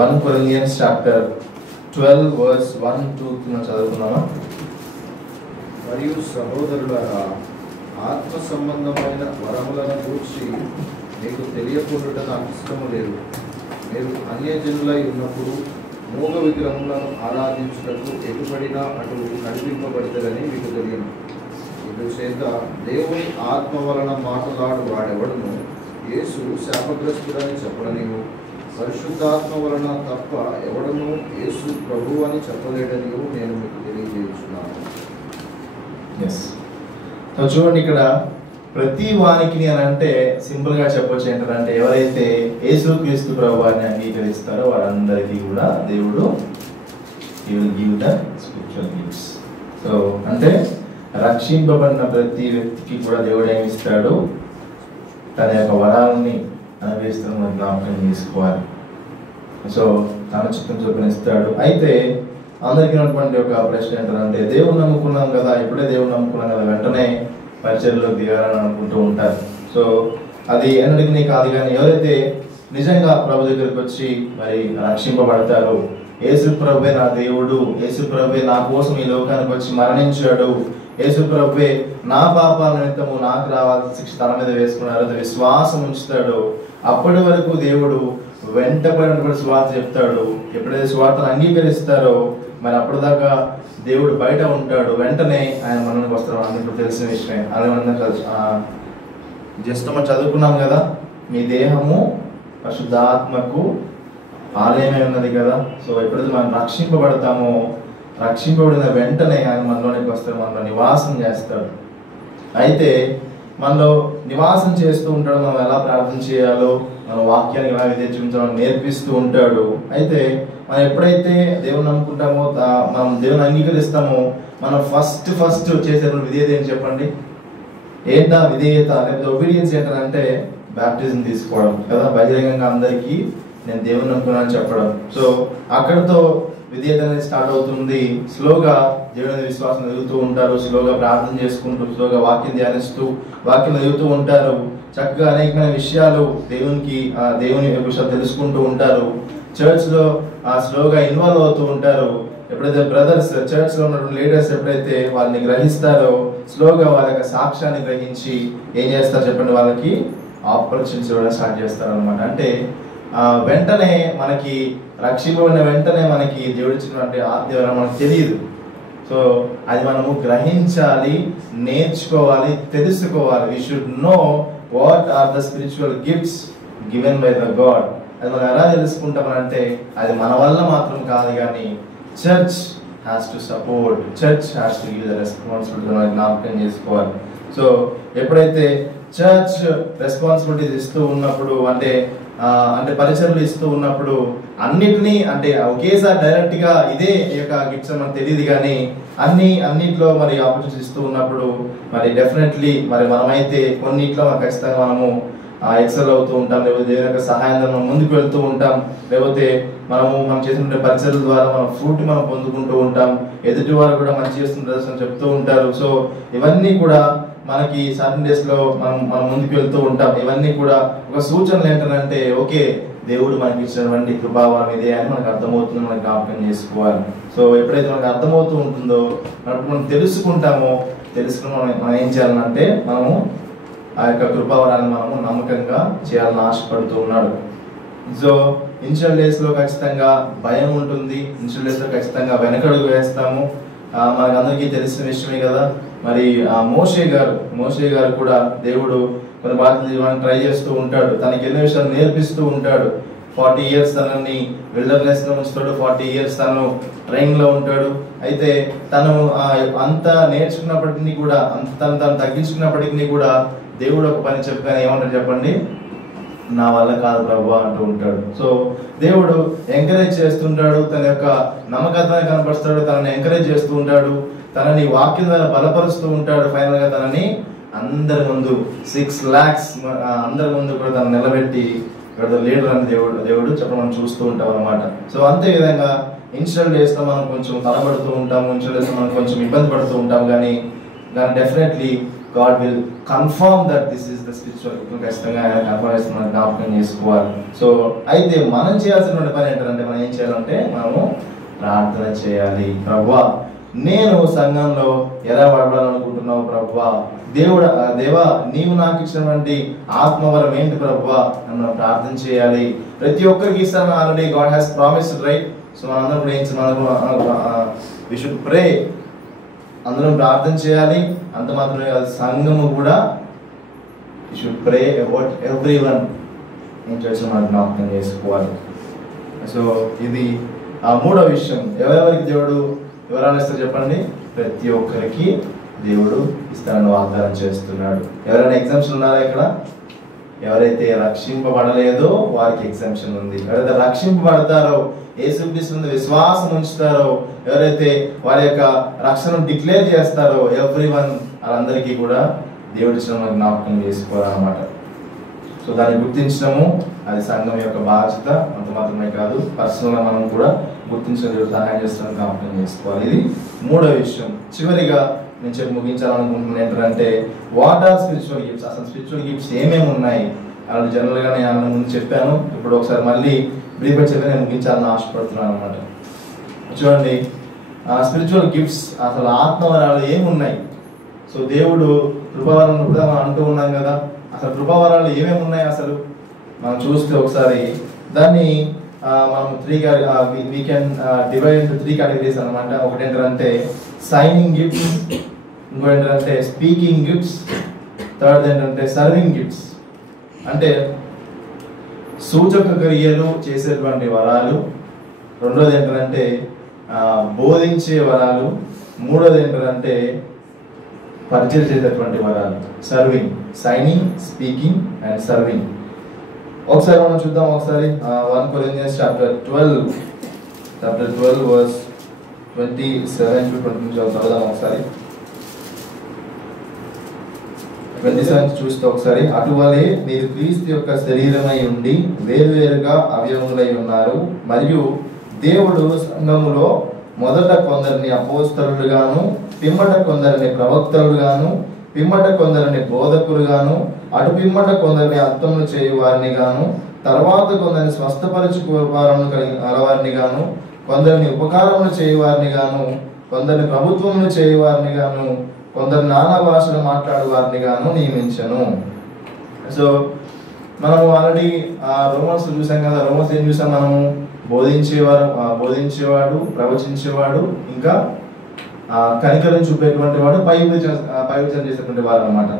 1 Corinthians chapter 12 verse 1, 2 మనం చదువుకున్నామా? మరియు సహోదరులారా, ఆత్మ సంబంధమైన వరములను గూర్చి మీకు తెలియకుండా నాకు ఇష్టము లేదు. మీరు అన్యజనులై ఉన్నప్పుడు మూగ విగ్రహములను ఆరాధించుటకు ఎటుపడినా అటు నడిపింపబడతారని మీకు తెలియను. ఇందుచేత దేవుని ఆత్మ వలన మాట్లాడు వాడెవడును యేసు శాపగ్రస్తుడని చెప్పడనియు, పరిశుద్ధాత్మ వలన తప్ప ఎవడను యేసు ప్రభువు అని చెప్పలేడని నేను మీకు తెలియజేస్తున్నాను. చూడండి, ఇక్కడ ప్రతి వానికి అని అంటే సింపుల్ గా చెప్పొచ్చు ఏంటంటే ఎవరైతే యేసుక్రీస్తు ప్రభువాన్ని అంగీకరిస్తారో వారందరికీ కూడా దేవుడు he will give the spiritual gifts. So అంటే రక్షింపబడిన ప్రతి వ్యక్తికి కూడా దేవుడు ఏమి ఇస్తాడు? తన యొక్క వరాలని అనుభవిస్తున్న జ్ఞాపకం చేసుకోవాలి. సో తన చిత్తం చొప్పున ఇస్తాడు. అయితే అందరికీ ఉన్నటువంటి ఒక ప్రశ్న ఏంటంటే దేవుడు నమ్ముకున్నాం కదా, ఇప్పుడే దేవుడు నమ్ముకున్నాం కదా, వెంటనే పరిచర్యలోకి దిగాలని అనుకుంటూ ఉంటారు. సో అది ఎన్నటికీ కాదు. కానీ ఎవరైతే నిజంగా ప్రభు దగ్గరికి వచ్చి మరి రక్షింపబడతారో, యేసు ప్రభువే నా దేవుడు, యేసు ప్రభువే నా కోసం ఈ లోకానికి వచ్చి మరణించాడు, యేసు ప్రభువే నా పాపాల నిమిత్తము నాకు రావాల్సిన శిక్ష తన మీద వేసుకున్నారు, అది విశ్వాసం ఉంచుతాడు. అప్పటి వరకు దేవుడు వెంటబడినప్పుడు స్వార్థ చెప్తాడు. ఎప్పుడైతే స్వార్థను అంగీకరిస్తారో మరి అప్పటిదాకా దేవుడు బయట ఉంటాడు, వెంటనే ఆయన మనకు వస్తాడు. అన్నప్పుడు తెలిసిన విషయమే. అదే మనం జస్ట్ మనం చదువుకున్నాం కదా, మీ దేహము పరిశుద్ధాత్మకు ఆలయమే ఉన్నది కదా. సో ఎప్పుడైతే మనం రక్షింపబడతామో, రక్షింపబడిన వెంటనే ఆయన మనలోనికి వస్తాడు, మనలో నివాసం చేస్తాడు. అయితే మనలో నివాసం చేస్తూ ఉంటాడు. మనం ఎలా ప్రార్థన చేయాలో, మన వాక్యాన్ని ఎలా విధించాలో నేర్పిస్తూ ఉంటాడు. అయితే మనం ఎప్పుడైతే దేవుని నమ్ముకుంటామో, మనం దేవుని అంగీకరిస్తామో, మనం ఫస్ట్ చేసే విధేయత ఏం చెప్పండి? ఏంటా విధేయత లేకపోతే ఒబీడియన్స్ ఏంటంటే బ్యాప్టిజం తీసుకోవడం కదా. బహిరంగంగా అందరికీ నేను దేవుని నమ్ముకున్నాను చెప్పడం. సో అక్కడితో విధేయత అనేది స్టార్ట్ అవుతుంది. స్లోగా దేవుని విశ్వాసం ఎదుగుతూ ఉంటారు, స్లోగా ప్రార్థన చేసుకుంటూ, స్లోగా వాక్యం ధ్యానిస్తూ వాక్యం ఎదుగుతూ ఉంటారు. చక్కగా అనేకమైన విషయాలు దేవుని విషయాలు తెలుసుకుంటూ ఉంటారు. చర్చ్ లో స్లోగా ఇన్వాల్వ్ అవుతూ ఉంటారు. ఎప్పుడైతే బ్రదర్స్, చర్చ్ లో ఉన్న లీడర్స్ ఎప్పుడైతే వాళ్ళని గ్రహిస్తారో, స్లోగా వాళ్ళ యొక్క సాక్ష్యాన్ని గ్రహించి ఏం చేస్తారు చెప్పండి, వాళ్ళకి ఆపర్చునిటీస్ ఇవ్వడం స్టార్ట్ చేస్తారు అనమాట. అంటే వెంటనే మనకి రక్షింపబడిన వెంటనే మనకి దేవుడు ఇచ్చినటువంటి ఆత్మీయవరం మనకు తెలియదు. సో అది మనము గ్రహించాలి, నేర్చుకోవాలి, తెలుసుకోవాలి. We should know what are the spiritual gifts given by the God. అది మనం ఎలా తెలుసుకుంటామనంటే అది మన వల్ల మాత్రం కాదు, కానీ church has to support, church has to give the responsibility మనం జ్ఞాపకం చేసుకోవాలి. సో ఎప్పుడైతే చర్చ్ రెస్పాన్సిబిలిటీస్ ఇస్తూ ఉన్నప్పుడు అంటే పరిచర్లు ఇస్తూ ఉన్నప్పుడు అన్నిటినీ అంటే ఒకేసారి డైరెక్ట్ గా ఇదే ఈ యొక్క గిఫ్ట్స్ మనకు తెలియదు, కానీ అన్నిట్లో మరి ఆపర్చునిటీస్ ఇస్తూ ఉన్నప్పుడు మరి డెఫినెట్లీ మరి మనమైతే కొన్నిట్లో ఖచ్చితంగా మనము ఎక్సెల్ అవుతూ ఉంటాం, లేకపోతే దేవుని యొక్క సహాయంతో మనం ముందుకు వెళ్తూ ఉంటాం, లేకపోతే మనం చేసిన పరిచర్ల ద్వారా మన ఫ్రూట్ మనం పొందుకుంటూ ఉంటాం, ఎదుటి వారు కూడా మంచి చేస్తున్న చెప్తూ ఉంటారు. సో ఇవన్నీ కూడా మనకి సర్టన్ డేస్ లో మనం ముందుకు వెళ్తూ ఉంటాం. ఇవన్నీ కూడా ఒక సూచనలు ఏంటంటే ఓకే దేవుడు మనకి ఇచ్చినటువంటి కృపావరం ఇదే అని మనకు అర్థమవుతుంది, మనకు జ్ఞాపకం చేసుకోవాలి. సో ఎప్పుడైతే మనకు అర్థమవుతూ ఉంటుందో మనం తెలుసుకుంటామో, తెలుసుకుని మనం ఏం చేయాలంటే మనము ఆ యొక్క కృపావరాన్ని మనము నమ్మకంగా చేయాలని ఆశపడుతూ ఉన్నాడు. సో ఇనిషియల్ డేస్ లో ఖచ్చితంగా భయం ఉంటుంది, ఇనిషియల్ డేస్ లో ఖచ్చితంగా వెనకడుగు వేస్తాము. మనకు అందరికీ తెలిసిన విషయమే కదా. మరి మోషే గారు కూడా దేవుడు కొన్ని బాధ్యతలు ట్రై చేస్తూ ఉంటాడు, తనకి ఎన్నో విషయాలు నేర్పిస్తూ ఉంటాడు. 40 years తనని విల్డర్నెస్ లో ఉంచుతాడు, 40 years తను ట్రైన్ లో ఉంటాడు. అయితే తను అంత నేర్చుకున్నప్పటికీ కూడా తను తగ్గించుకున్నప్పటికీ కూడా దేవుడు ఒక పని చెప్పగానే ఏమంటాడు చెప్పండి, నా వల్ల కాదు ప్రభు అంటూ ఉంటాడు. సో దేవుడు ఎంకరేజ్ చేస్తుంటాడు, తన యొక్క నమ్మకత్వాన్ని కనపరుస్తాడు, తనని ఎంకరేజ్ చేస్తూ ఉంటాడు, తనని వాక్యం ద్వారా బలపరుస్తూ ఉంటాడు. ఫైనల్ గా తనని అందరి ముందు 6 lakhs అందరి ముందు కూడా తను నిలబెట్టి లీడర్ అని దేవుడు చెప్పడం మనం చూస్తూ ఉంటాం అన్నమాట. సో అంతే విధంగా ఇనిషియల్ డేస్ లో మనం కొంచెం తడబడుతూ ఉంటాము, ఇనిషియల్ డేస్ లో మనం కొంచెం ఇబ్బంది పడుతూ ఉంటాం, కానీ definitely God will confirm that this is the spiritual gift. ఖచ్చితంగా ఆయన కన్ఫర్మేషన్ మనం జ్ఞాపకం చేసుకోవాలి. సో అయితే మనం చేయాల్సిన పని ఏంటంటే మనం ఏం చేయాలంటే మనము ప్రార్థన చేయాలి. ప్రభువా నేను సంఘంలో ఎలా వాడాలనుకుంటున్నావు ప్రభువా, దేవా నీవు నాకు ఇచ్చినటువంటి ఆత్మవరం ఏంటి ప్రభువా అని మనం ప్రార్థన చేయాలి. ప్రతి ఒక్కరికి ఇస్తాను already God has promised, right? So మనందరం కూడా ఏం చేయాలి, వి షుడ్ ప్రే, అందరం ప్రార్థన చేయాలి. అంత మాత్రమే కాదు, సంఘము కూడా షుడ్ ప్రే అబౌట్ ఎవ్రీవన్ ఏం చేసి మనం జ్ఞాపకం చేసుకోవాలి. సో ఇది మూడో విషయం. ఎవరెవరికి దేవుడు వివరాలు ఇస్తారు చెప్పండి? ప్రతి ఒక్కరికి దేవుడు ఇస్తానని వాగ్దానం చేస్తున్నాడు. ఎవరైనా ఎగ్జామ్షన్ ఉన్నారా ఇక్కడ? ఎవరైతే రక్షింపబడలేదో వారికి ఎగ్జామ్షన్ ఉంది. ఎవరైతే రక్షింపబడతారో, యేసుక్రీస్తు విశ్వాసం ఉంచుతారో, ఎవరైతే వారి యొక్క రక్షణను డిక్లేర్ చేస్తారో ఎవ్రీవన్ వాళ్ళందరికీ కూడా దేవుడి ఇచ్చిన జ్ఞాపకం చేసుకోవాలన్నమాట. సో దాన్ని గుర్తించడము అది సంఘం యొక్క బాధ్యత. అంత మాత్రమే కాదు, పర్సనల్ గా మనం కూడా గుర్తించడం దేవుడు సహాయం చేస్తామని జ్ఞాపకం చేసుకోవాలి. ఇది మూడో విషయం. చివరిగా నేను చెప్పి ముగించాలనుకుంటున్నాను ఏంటంటే వాట్ ఆర్ స్పిరిచువల్ గిఫ్ట్స్. అసలు స్పిరిచువల్ గిఫ్ట్స్ ఏమేమి ఉన్నాయి అలా జనరల్ గా నేను ముందు చెప్పాను, ఇప్పుడు ఒకసారి మళ్ళీ బ్రీఫ్గా చెప్పి నేను ముగించాలని ఆశపడుతున్నాను అనమాట. చూడండి, స్పిరిచువల్ గిఫ్ట్స్ అసలు ఆత్మవరాలు ఏమున్నాయి. సో దేవుడు కృపావరం కూడా మనం అంటూ ఉన్నాం కదా, అసలు కృపావరాలు ఏమేమి ఉన్నాయి అసలు మనం చూస్తే ఒకసారి దాన్ని మనం we can divide into 3 categories అనమాట. ఒకటి ఏంటంటే సైనింగ్ గిఫ్ట్స్, ఇంకోటి ఏంటంటే స్పీకింగ్ గిఫ్ట్స్, థర్డ్ ఏంటంటే సర్వింగ్ గిఫ్ట్స్. అంటే సూచక క్రియలు చేసేటువంటి వరాలు, రెండోది ఏంటంటే బోధించే వరాలు, మూడోది ఏంటంటే పరిచయం చేసేటువంటి వరాలు. Serving, signing, speaking and serving. ఒకసారి మనం చూద్దాం. ఒకసారి 1 Corinthians chapter 12 verse 27 to 20 చదువుదాం. ఒకసారి 27 చూస్తే ఒకసారి, అటువలే మీరు క్రీస్తు యొక్క శరీరమై ఉండి వేరువేరుగా అవయవములై ఉన్నారు, మరియు దేవుడు సంఘములో మొదట కొందరిని అపోస్తలుగాను, పిమ్మట కొందరిని ప్రవక్తలుగాను, పిమ్మట కొందరిని బోధకులుగాను, అటు పిమ్మట కొందరిని అర్థములు చేయు వారిని గాను, తర్వాత కొందరిని స్వస్థపరచు ఉపకారములు కలవారిని గాను, కొందరిని ఉపకారములు చేయువారిని గాను, కొందరిని ప్రభుత్వములు చేయువారిని గాను, కొందరు నానా భాషలు మాట్లాడు వారిని గాను నియమించను. సో మనము ఆల్రెడీ రోమన్స్ చూసాం కదా. రోమన్స్ ఏం చూసాం మనము? బోధించేవాడు, ప్రవచించేవాడు, ఇంకా కనికరం చూపేటువంటి వాడు, పై విచారణ చేసేటువంటి వారు అనమాట.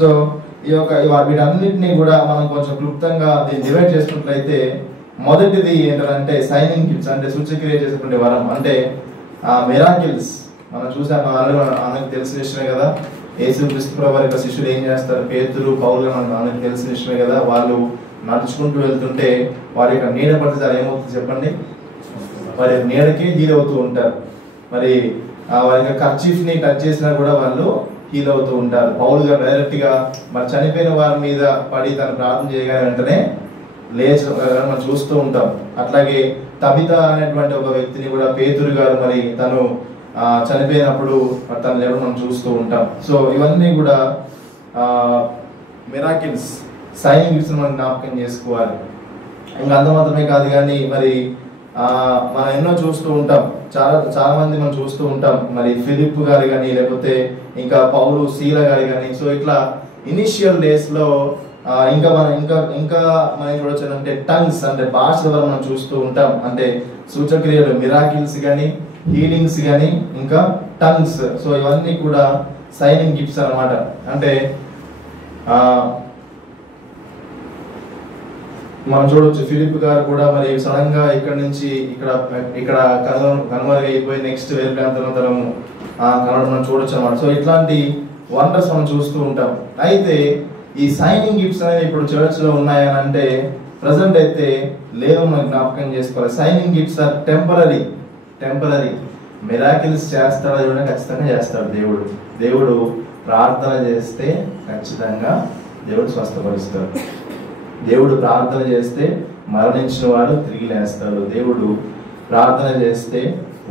సో ఈ యొక్క వీటన్నిటిని కూడా మనం కొంచెం క్లుప్తంగా దీన్ని డివైడ్ చేసుకున్నట్లయితే, మొదటిది ఏంటంటే సైనింగ్ గిఫ్ట్స్, అంటే సూచక్రియ చేసేటువంటి వరం, అంటే మిరాకిల్స్. మనం చూసాం ఆల్రెడీ మనకు తెలిసిన విషయమే కదా. యేసుక్రీస్తు ప్రభువు వారి యొక్క శిష్యులు ఏం చేస్తారు? పేతురు, పౌలు మనకు తెలిసిన విషయమే కదా. వాళ్ళు నడుచుకుంటూ వెళ్తుంటే వారి యొక్క నీడ పడితే ఏమవుతుంది చెప్పండి? వారి నీడకి హీల్ అవుతూ ఉంటారు. మరి వారి యొక్క కర్చీఫ్ ని టచ్ చేసినా కూడా వాళ్ళు హీల్ అవుతూ ఉంటారు. పౌలు గారు డైరెక్ట్ గా మరి చనిపోయిన వారి మీద పడి తను ప్రార్థన చేయగానే వెంటనే లేచి మనం చూస్తూ ఉంటాం. అట్లాగే తబిత అనేటువంటి ఒక వ్యక్తిని కూడా పేతురు గారు మరి తను చనిపోయినప్పుడు తను లేవడం మనం చూస్తూ ఉంటాం. సో ఇవన్నీ కూడా మిరాకిల్స్, సైనింగ్ గిఫ్ట్స్ మనం జ్ఞాపకం చేసుకోవాలి. ఇంకా అంత మాత్రమే కాదు కానీ మరి మనం ఎన్నో చూస్తూ ఉంటాం. చాలా మంది మనం చూస్తూ ఉంటాం. మరి ఫిలిప్ గారు కానీ, లేకపోతే ఇంకా పౌలు, శీల గారు కానీ. సో ఇట్లా ఇనిషియల్ డేస్ లో ఇంకా మనం చూడొచ్చు అంటే టంగ్స్, అంటే భాషల ద్వారా మనం చూస్తూ ఉంటాం. అంటే సూచక్రియలు, మిరాకిల్స్ కానీ, హీలింగ్స్ కానీ, ఇంకా టంగ్స్. సో ఇవన్నీ కూడా సైనింగ్ గిఫ్ట్స్ అన్నమాట. అంటే మనం చూడొచ్చు ఫిలిప్ గారు కూడా మరి సడన్ గా ఇక్కడ నుంచి ఇక్కడ కనుమరుగైపోయి నెక్స్ట్ వేరే ప్రాంతంలో తనము కనడం మనం చూడొచ్చు అనమాట. సో ఇట్లాంటి వండర్స్ మనం చూస్తూ ఉంటాం. అయితే ఈ సైనింగ్ గిఫ్ట్స్ అనేవి ఇప్పుడు చర్చ్ లో ఉన్నాయని అంటే ప్రజెంట్ అయితే లేవు, మనం జ్ఞాపకం చేసుకోవాలి. Signing gifts are temporary. Miracles చేస్తాడు దేవుడు, ఖచ్చితంగా చేస్తాడు దేవుడు ప్రార్థన చేస్తే ఖచ్చితంగా దేవుడు స్వస్థపరుస్తాడు. దేవుడు ప్రార్థన చేస్తే మరణించిన వారు తిరిగి లేస్తాడు. దేవుడు ప్రార్థన చేస్తే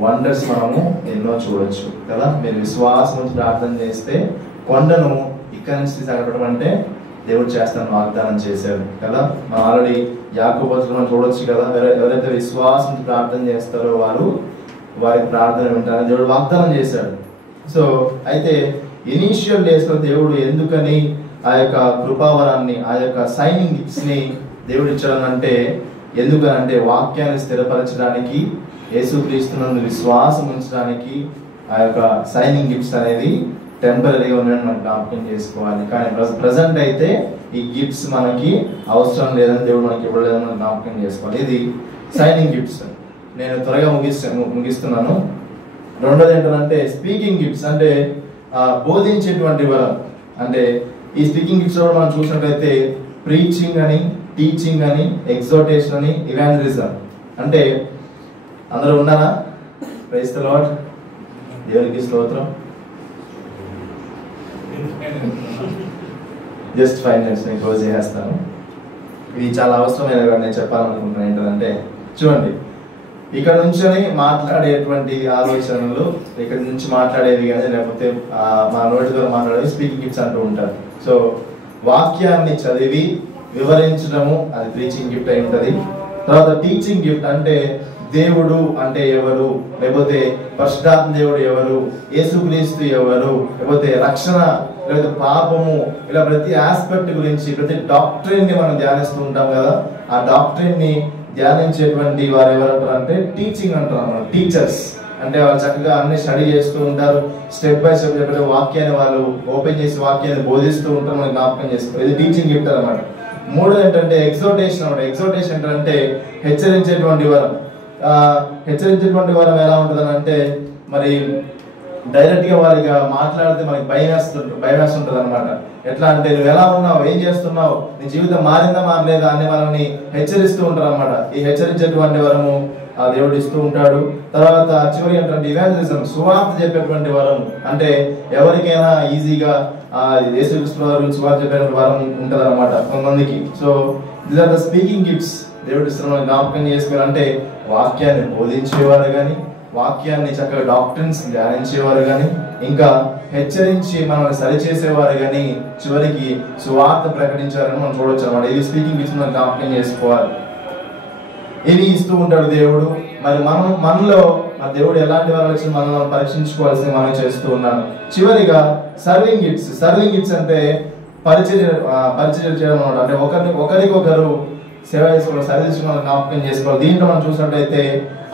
వండర్స్ మనము ఎన్నో చూడొచ్చు కదా. మీరు విశ్వాసం నుంచి ప్రార్థన చేస్తే కొండను ఇక్కడి నుంచి తగ్గడం అంటే దేవుడు చేస్తాను వాగ్దానం చేశాడు కదా. మనం ఆల్రెడీ యాకోబు మనం చూడొచ్చు కదా. ఎవరైతే విశ్వాసం ప్రార్థన చేస్తారో వారి ప్రార్థన వింటారని దేవుడు వాగ్దానం చేశాడు. సో అయితే ఇనీషియల్ డేస్ లో దేవుడు ఎందుకని ఆ యొక్క కృపావరాన్ని, ఆ యొక్క సైనింగ్ గిఫ్ట్స్ ని దేవుడు ఇచ్చాడనంటే, ఎందుకనంటే వాక్యాన్ని స్థిరపరచడానికి, యేసుక్రీస్తునందు విశ్వాసం ఉంచడానికి ఆ యొక్క సైనింగ్ గిఫ్ట్స్ అనేది టెంపరీగా ఉన్నాయని మనం జ్ఞాపకం చేసుకోవాలి. కానీ ప్రజెంట్ అయితే ఈ గిఫ్ట్స్ మనకి అవసరం లేదని దేవుడు మనకి ఇవ్వలేదని మనం జ్ఞాపకం చేసుకోవాలి. ఇది సైనింగ్ గిఫ్ట్స్. నేను త్వరగా ముగిస్తున్నాను. రెండోది ఏంటంటే స్పీకింగ్ గిఫ్ట్స్, అంటే బోధించేటువంటి వరం. అంటే ఈ స్పీకింగ్ గిఫ్ట్స్ కూడా మనం చూసినట్లయితే ప్రీచింగ్ అని, టీచింగ్ అని, ఎగ్జార్టేషన్ అని, ఇవాంజలిజం. అంటే అందరూ ఉన్నారా? ప్రైజ్ ది లార్డ్, దేవునికి స్తోత్రం. జస్ట్ 5 minutes నేను క్లోజ్ చేస్తాను. ఇది చాలా అవసరమైన నేను చెప్పాలనుకుంటున్నాను. ఏంటంటే చూడండి, ఇక్కడ నుంచి మాట్లాడేటువంటి ఆలోచనలు, ఇక్కడ నుంచి మాట్లాడేవి కానీ, లేకపోతే మా నోటి ద్వారా మాట్లాడేవి స్పీకింగ్ గిఫ్ట్స్ అంటూ ఉంటారు. సో వాక్యాన్ని చదివి వివరించడము అది ప్రీచింగ్ గిఫ్ట్ అయి ఉంటుంది. తర్వాత టీచింగ్ గిఫ్ట్ అంటే దేవుడు అంటే ఎవరు, లేకపోతే పరిశుద్ధాత్మ దేవుడు ఎవరు, యేసుక్రీస్తు ఎవరు, లేకపోతే రక్షణ, లేకపోతే పాపము, ఇలా ప్రతి ఆస్పెక్ట్ గురించి, ప్రతి డాక్ట్రిన్ ని మనం ధ్యానిస్తూ ఉంటాం కదా. ఆ డాక్ట్రిన్ ని ధ్యానించేటువంటి వారు ఎవరంటారు అంటే టీచింగ్ అంటారు అన్నమాట. టీచర్స్ అంటే వాళ్ళు చక్కగా అన్ని స్టడీ చేస్తూ ఉంటారు. స్టెప్ బై స్టెప్ చెప్పే వాక్యాన్ని వాళ్ళు ఓపెన్ చేసి వాక్యాన్ని బోధిస్తూ ఉంటారు. మనం జ్ఞాపకం చేసుకోవాలి. ఇది టీచింగ్ గిఫ్ట్ అనమాట. మూడోది ఏంటంటే ఎగ్జార్టేషన్ అనమాట. ఎగ్జార్టేషన్ ఏంటంటే హెచ్చరించేటువంటి వరం. హెచ్చరించేటువంటి వరం ఎలా ఉంటుందని అంటే, మరి డైరెక్ట్ గా వారిగా మాట్లాడితే మనకి భయం వేస్తుంటది అనమాట. ఎట్లా అంటే నువ్వు ఎలా ఉన్నావు, ఏం చేస్తున్నావు, నీ జీవితం మారిందా మారలేదా అని మనల్ని హెచ్చరిస్తూ ఉంటారు అనమాట. ఈ హెచ్చరించేటువంటి వరము ఆ దేవుడు ఇస్తూ ఉంటాడు. తర్వాత చివరి ఏంటంటే ఇవాంజలిజం, సువార్త చెప్పేటువంటి వరం. అంటే ఎవరికైనా ఈజీగా యేసుక్రీస్తు గురించి సువార్త చెప్పే వరం ఉంటది అనమాట కొంతమందికి. So these are the speaking gifts దేవుడు ఇస్తున్న జ్ఞాపకం చేసుకోవాలంటే వాక్యాన్ని బోధించేవారు కానీ, వాక్యాన్ని చక్కగా డాక్టర్స్ ధ్యానించేవారు కానీ, ఇంకా హెచ్చరించి మనల్ని సరిచేసేవారు కానీ, చివరికి సువార్త ప్రకటించారని మనం చూడొచ్చు అనమాట. ఇది స్పీకింగ్ గిఫ్ట్స్ మనం జ్ఞాపకం చేసుకోవాలి. ఇది ఇస్తూ ఉంటాడు దేవుడు. మరి మనలో దేవుడు ఎలాంటి వాళ్ళకి మనం పరీక్షించుకోవాల్సింది మనం చేస్తూ ఉన్నాను. చివరిగా సర్వింగ్ గిఫ్ట్స్. సర్వింగ్ గిఫ్ట్స్ అంటే పరిచయం చేయడం అనమాట. అంటే ఒకరికొకరు సేవ చేసుకోవాలి, సర్వీస్ జ్ఞాపకం చేసుకోవాలి. దీంట్లో మనం చూసినట్లయితే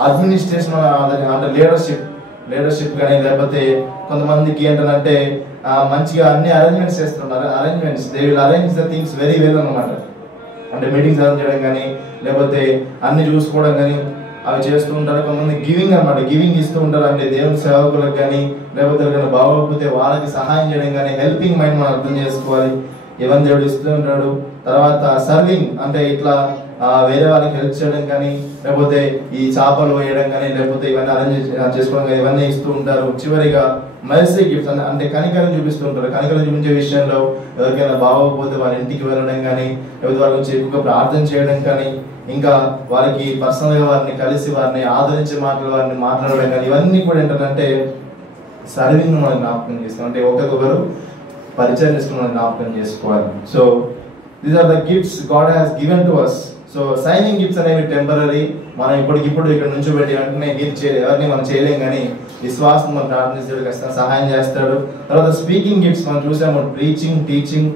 అడ్మినిస్ట్రేషన్ అంటే లీడర్షిప్ కానీ, లేకపోతే కొంతమందికి ఏంటంటే మంచిగా అన్ని అరేంజ్మెంట్స్ చేస్తున్నారు. They will arrange the things very well అనమాట. అంటే మీటింగ్స్ అరేంజ్ చేయడం కానీ, లేకపోతే అన్ని చూసుకోవడం కానీ అవి చేస్తూ ఉంటారు. కొంతమంది గివింగ్ అనమాట, గివింగ్ ఇస్తూ ఉంటారు. అంటే దేవుని సేవకులకు కానీ, లేకపోతే బాగోకపోతే వాళ్ళకి సహాయం చేయడం కానీ, హెల్పింగ్ మైండ్ మనం అర్థం చేసుకోవాలి. ఇవన్నీ దేవుడు ఇస్తూ ఉంటాడు. తర్వాత సర్వింగ్ అంటే ఇట్లా వేరే వాళ్ళకి హెల్ప్ చేయడం కానీ, లేకపోతే ఈ చేపలు వేయడం కానీ, లేకపోతే ఇవన్నీ అరేంజ్ చేసుకోవడం కానీ, ఇవన్నీ ఇస్తూ ఉంటారు. చివరిగా మెర్సీ గిఫ్ట్స్ అంటే కనికరం చూపిస్తూ ఉంటారు. కనికరం చూపించే విషయంలో ఎవరికైనా బాగోకపోతే వాళ్ళ ఇంటికి వెళ్ళడం కానీ, లేకపోతే వాళ్ళ గురించి ఎక్కువగా ప్రార్థన చేయడం కానీ, ఇంకా వారికి పర్సనల్గా వారిని కలిసి వారిని ఆదరించే వారిని మాట్లాడడం కానీ, ఇవన్నీ కూడా ఏంటంటే సర్వింగ్ మనం జ్ఞాపకం చేస్తాం. అంటే ఒకరికొకరు పరిచయం చేసుకుని మనం జ్ఞాపకం చేసుకోవాలి. So these are the gifts God has given to us. So signing gifts అనేవి టెంపరీ, మనం ఇప్పటికిప్పుడు ఇక్కడ నుంచి పెట్టి వెంటనే ఎవరిని మనం చేయలేం, కానీ విశ్వాసం మనం ప్రార్థిస్తాడు, ఖచ్చితంగా సహాయం చేస్తాడు. తర్వాత స్పీకింగ్ గిఫ్ట్స్ మనం చూసాము, ప్రీచింగ్, టీచింగ్,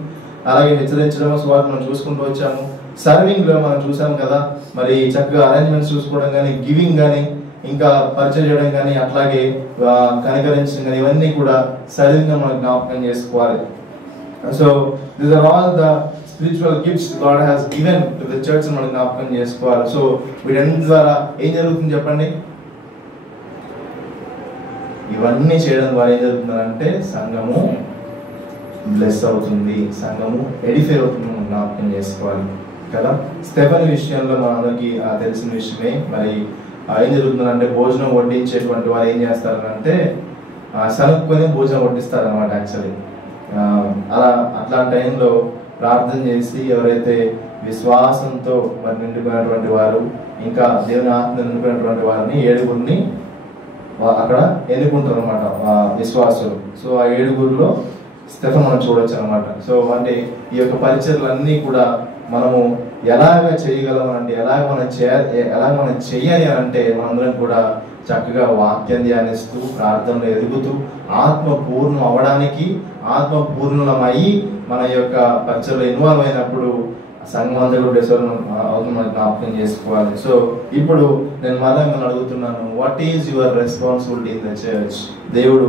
అలాగే హెచ్చరించడం, సువార్త మనం చూసుకుంటూ వచ్చాము. సర్వింగ్ లో మనం చూసాం కదా, మరి చక్కగా అరేంజ్మెంట్స్ చూసుకోవడం కానీ, గివింగ్ కానీ, ఇంకా పరిచయం చేయడం కానీ, అట్లాగే కనికరించడం కానీ, ఇవన్నీ కూడా సర్వింగ్ మనం జ్ఞాపకం చేసుకోవాలి. So these are all the spiritual gifts God has given to the church మనం జ్ఞాపకం చేసుకోవాలి. సో వీటన్నిటి ద్వారా ఏం జరుగుతుంది చెప్పండి? ఇవన్నీ చేయడం ద్వారా ఏం జరుగుతుందంటే సంఘము బ్లెస్ అవుతుంది, సంఘము ఎడిఫై అవుతుంది మనం జ్ఞాపకం చేసుకోవాలి కదా. స్టెఫెన్ విషయంలో మనందరికీ తెలిసిన విషయమే. మరి ఏం జరుగుతుందంటే భోజనం వడ్డించేటువంటి వారు ఏం చేస్తారంటే సనుక్కొని భోజనం వడ్డిస్తారు అనమాట. యాక్చువల్లీ అట్లాంటి టైంలో ప్రార్థన చేసి ఎవరైతే విశ్వాసంతో మరి నిండుకున్నటువంటి వారు, ఇంకా దేవుని ఆత్మ నిండుకున్నటువంటి వారిని 7గురిని అక్కడ ఎన్నుకుంటారు అనమాట విశ్వాసులు. సో ఆ 7గురిలో స్టెఫెన్ మనం చూడొచ్చు అనమాట. సో అంటే ఈ యొక్క పరిచర్లన్నీ కూడా మనము ఎలాగ చేయగలం అంటే, ఎలాగ మనం చేయాలి అని అంటే, మనందరం కూడా చక్కగా వాక్యం ధ్యానిస్తూ, ప్రార్థనలు ఎదుగుతూ, ఆత్మపూర్ణం అవ్వడానికి, ఆత్మపూర్ణమై మన యొక్క పరిచర్లో ఇన్వాల్వ్ అయినప్పుడు సంఘం అంతా కూడా అవుతుంది మనం జ్ఞాపకం చేసుకోవాలి. సో ఇప్పుడు నేను మళ్ళీ మిమ్మల్ని అడుగుతున్నాను, what is your responsibility in the church? దేవుడు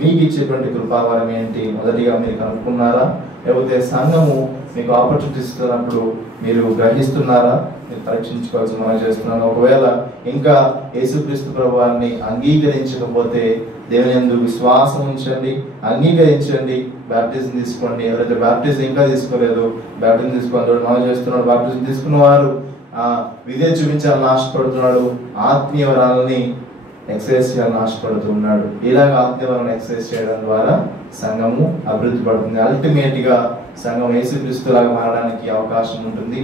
మీకు ఇచ్చేటువంటి కృపావరం ఏంటి? మొదటిగా మీరు కనుక్కున్నారా? లేకపోతే సంఘము మీకు ఆపర్చునిటీస్ ఇస్తున్నప్పుడు మీరు గ్రహిస్తున్నారా? మీరు పరీక్షించుకోవాల్సి మనం చేస్తున్నాను. ఒకవేళ ఇంకా యేసుక్రీస్తు ప్రభువాన్ని అంగీకరించకపోతే దేవుని యందు విశ్వాసం ఉంచండి, అంగీకరించండి, బాప్టిజం తీసుకోండి. ఎవరైతే బాప్టిజం ఇంకా తీసుకోలేదు బాప్టిజం తీసుకోండి. మనం చేస్తున్నాడు బాప్టిజం తీసుకున్న వారు విధే చూపించాలని ఆశపడుతున్నాడు, ఆత్మీయ వరాలని ఎక్సర్సైజ్ చేయాలని ఆశపడుతున్నాడు. ఇలాగ ఆత్మీయ వరాలను ఎక్సర్సైజ్ చేయడం ద్వారా సంఘము అభివృద్ధి పడుతుంది. అల్టిమేట్ గా సంఘం యేసుక్రీస్తులాగా మారడానికి అవకాశం ఉంటుంది,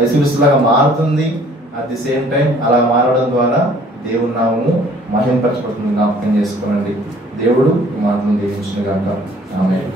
యేసుక్రీస్తులాగా మారుతుంది. అట్ ది సేమ్ టైం అలా మారడం ద్వారా దేవుని నామము మహింపరచబడుతుంది. జ్ఞాపకం చేసుకోనండి. దేవుడు ఈ మాటను దీవించును గాక. ఆమేన్.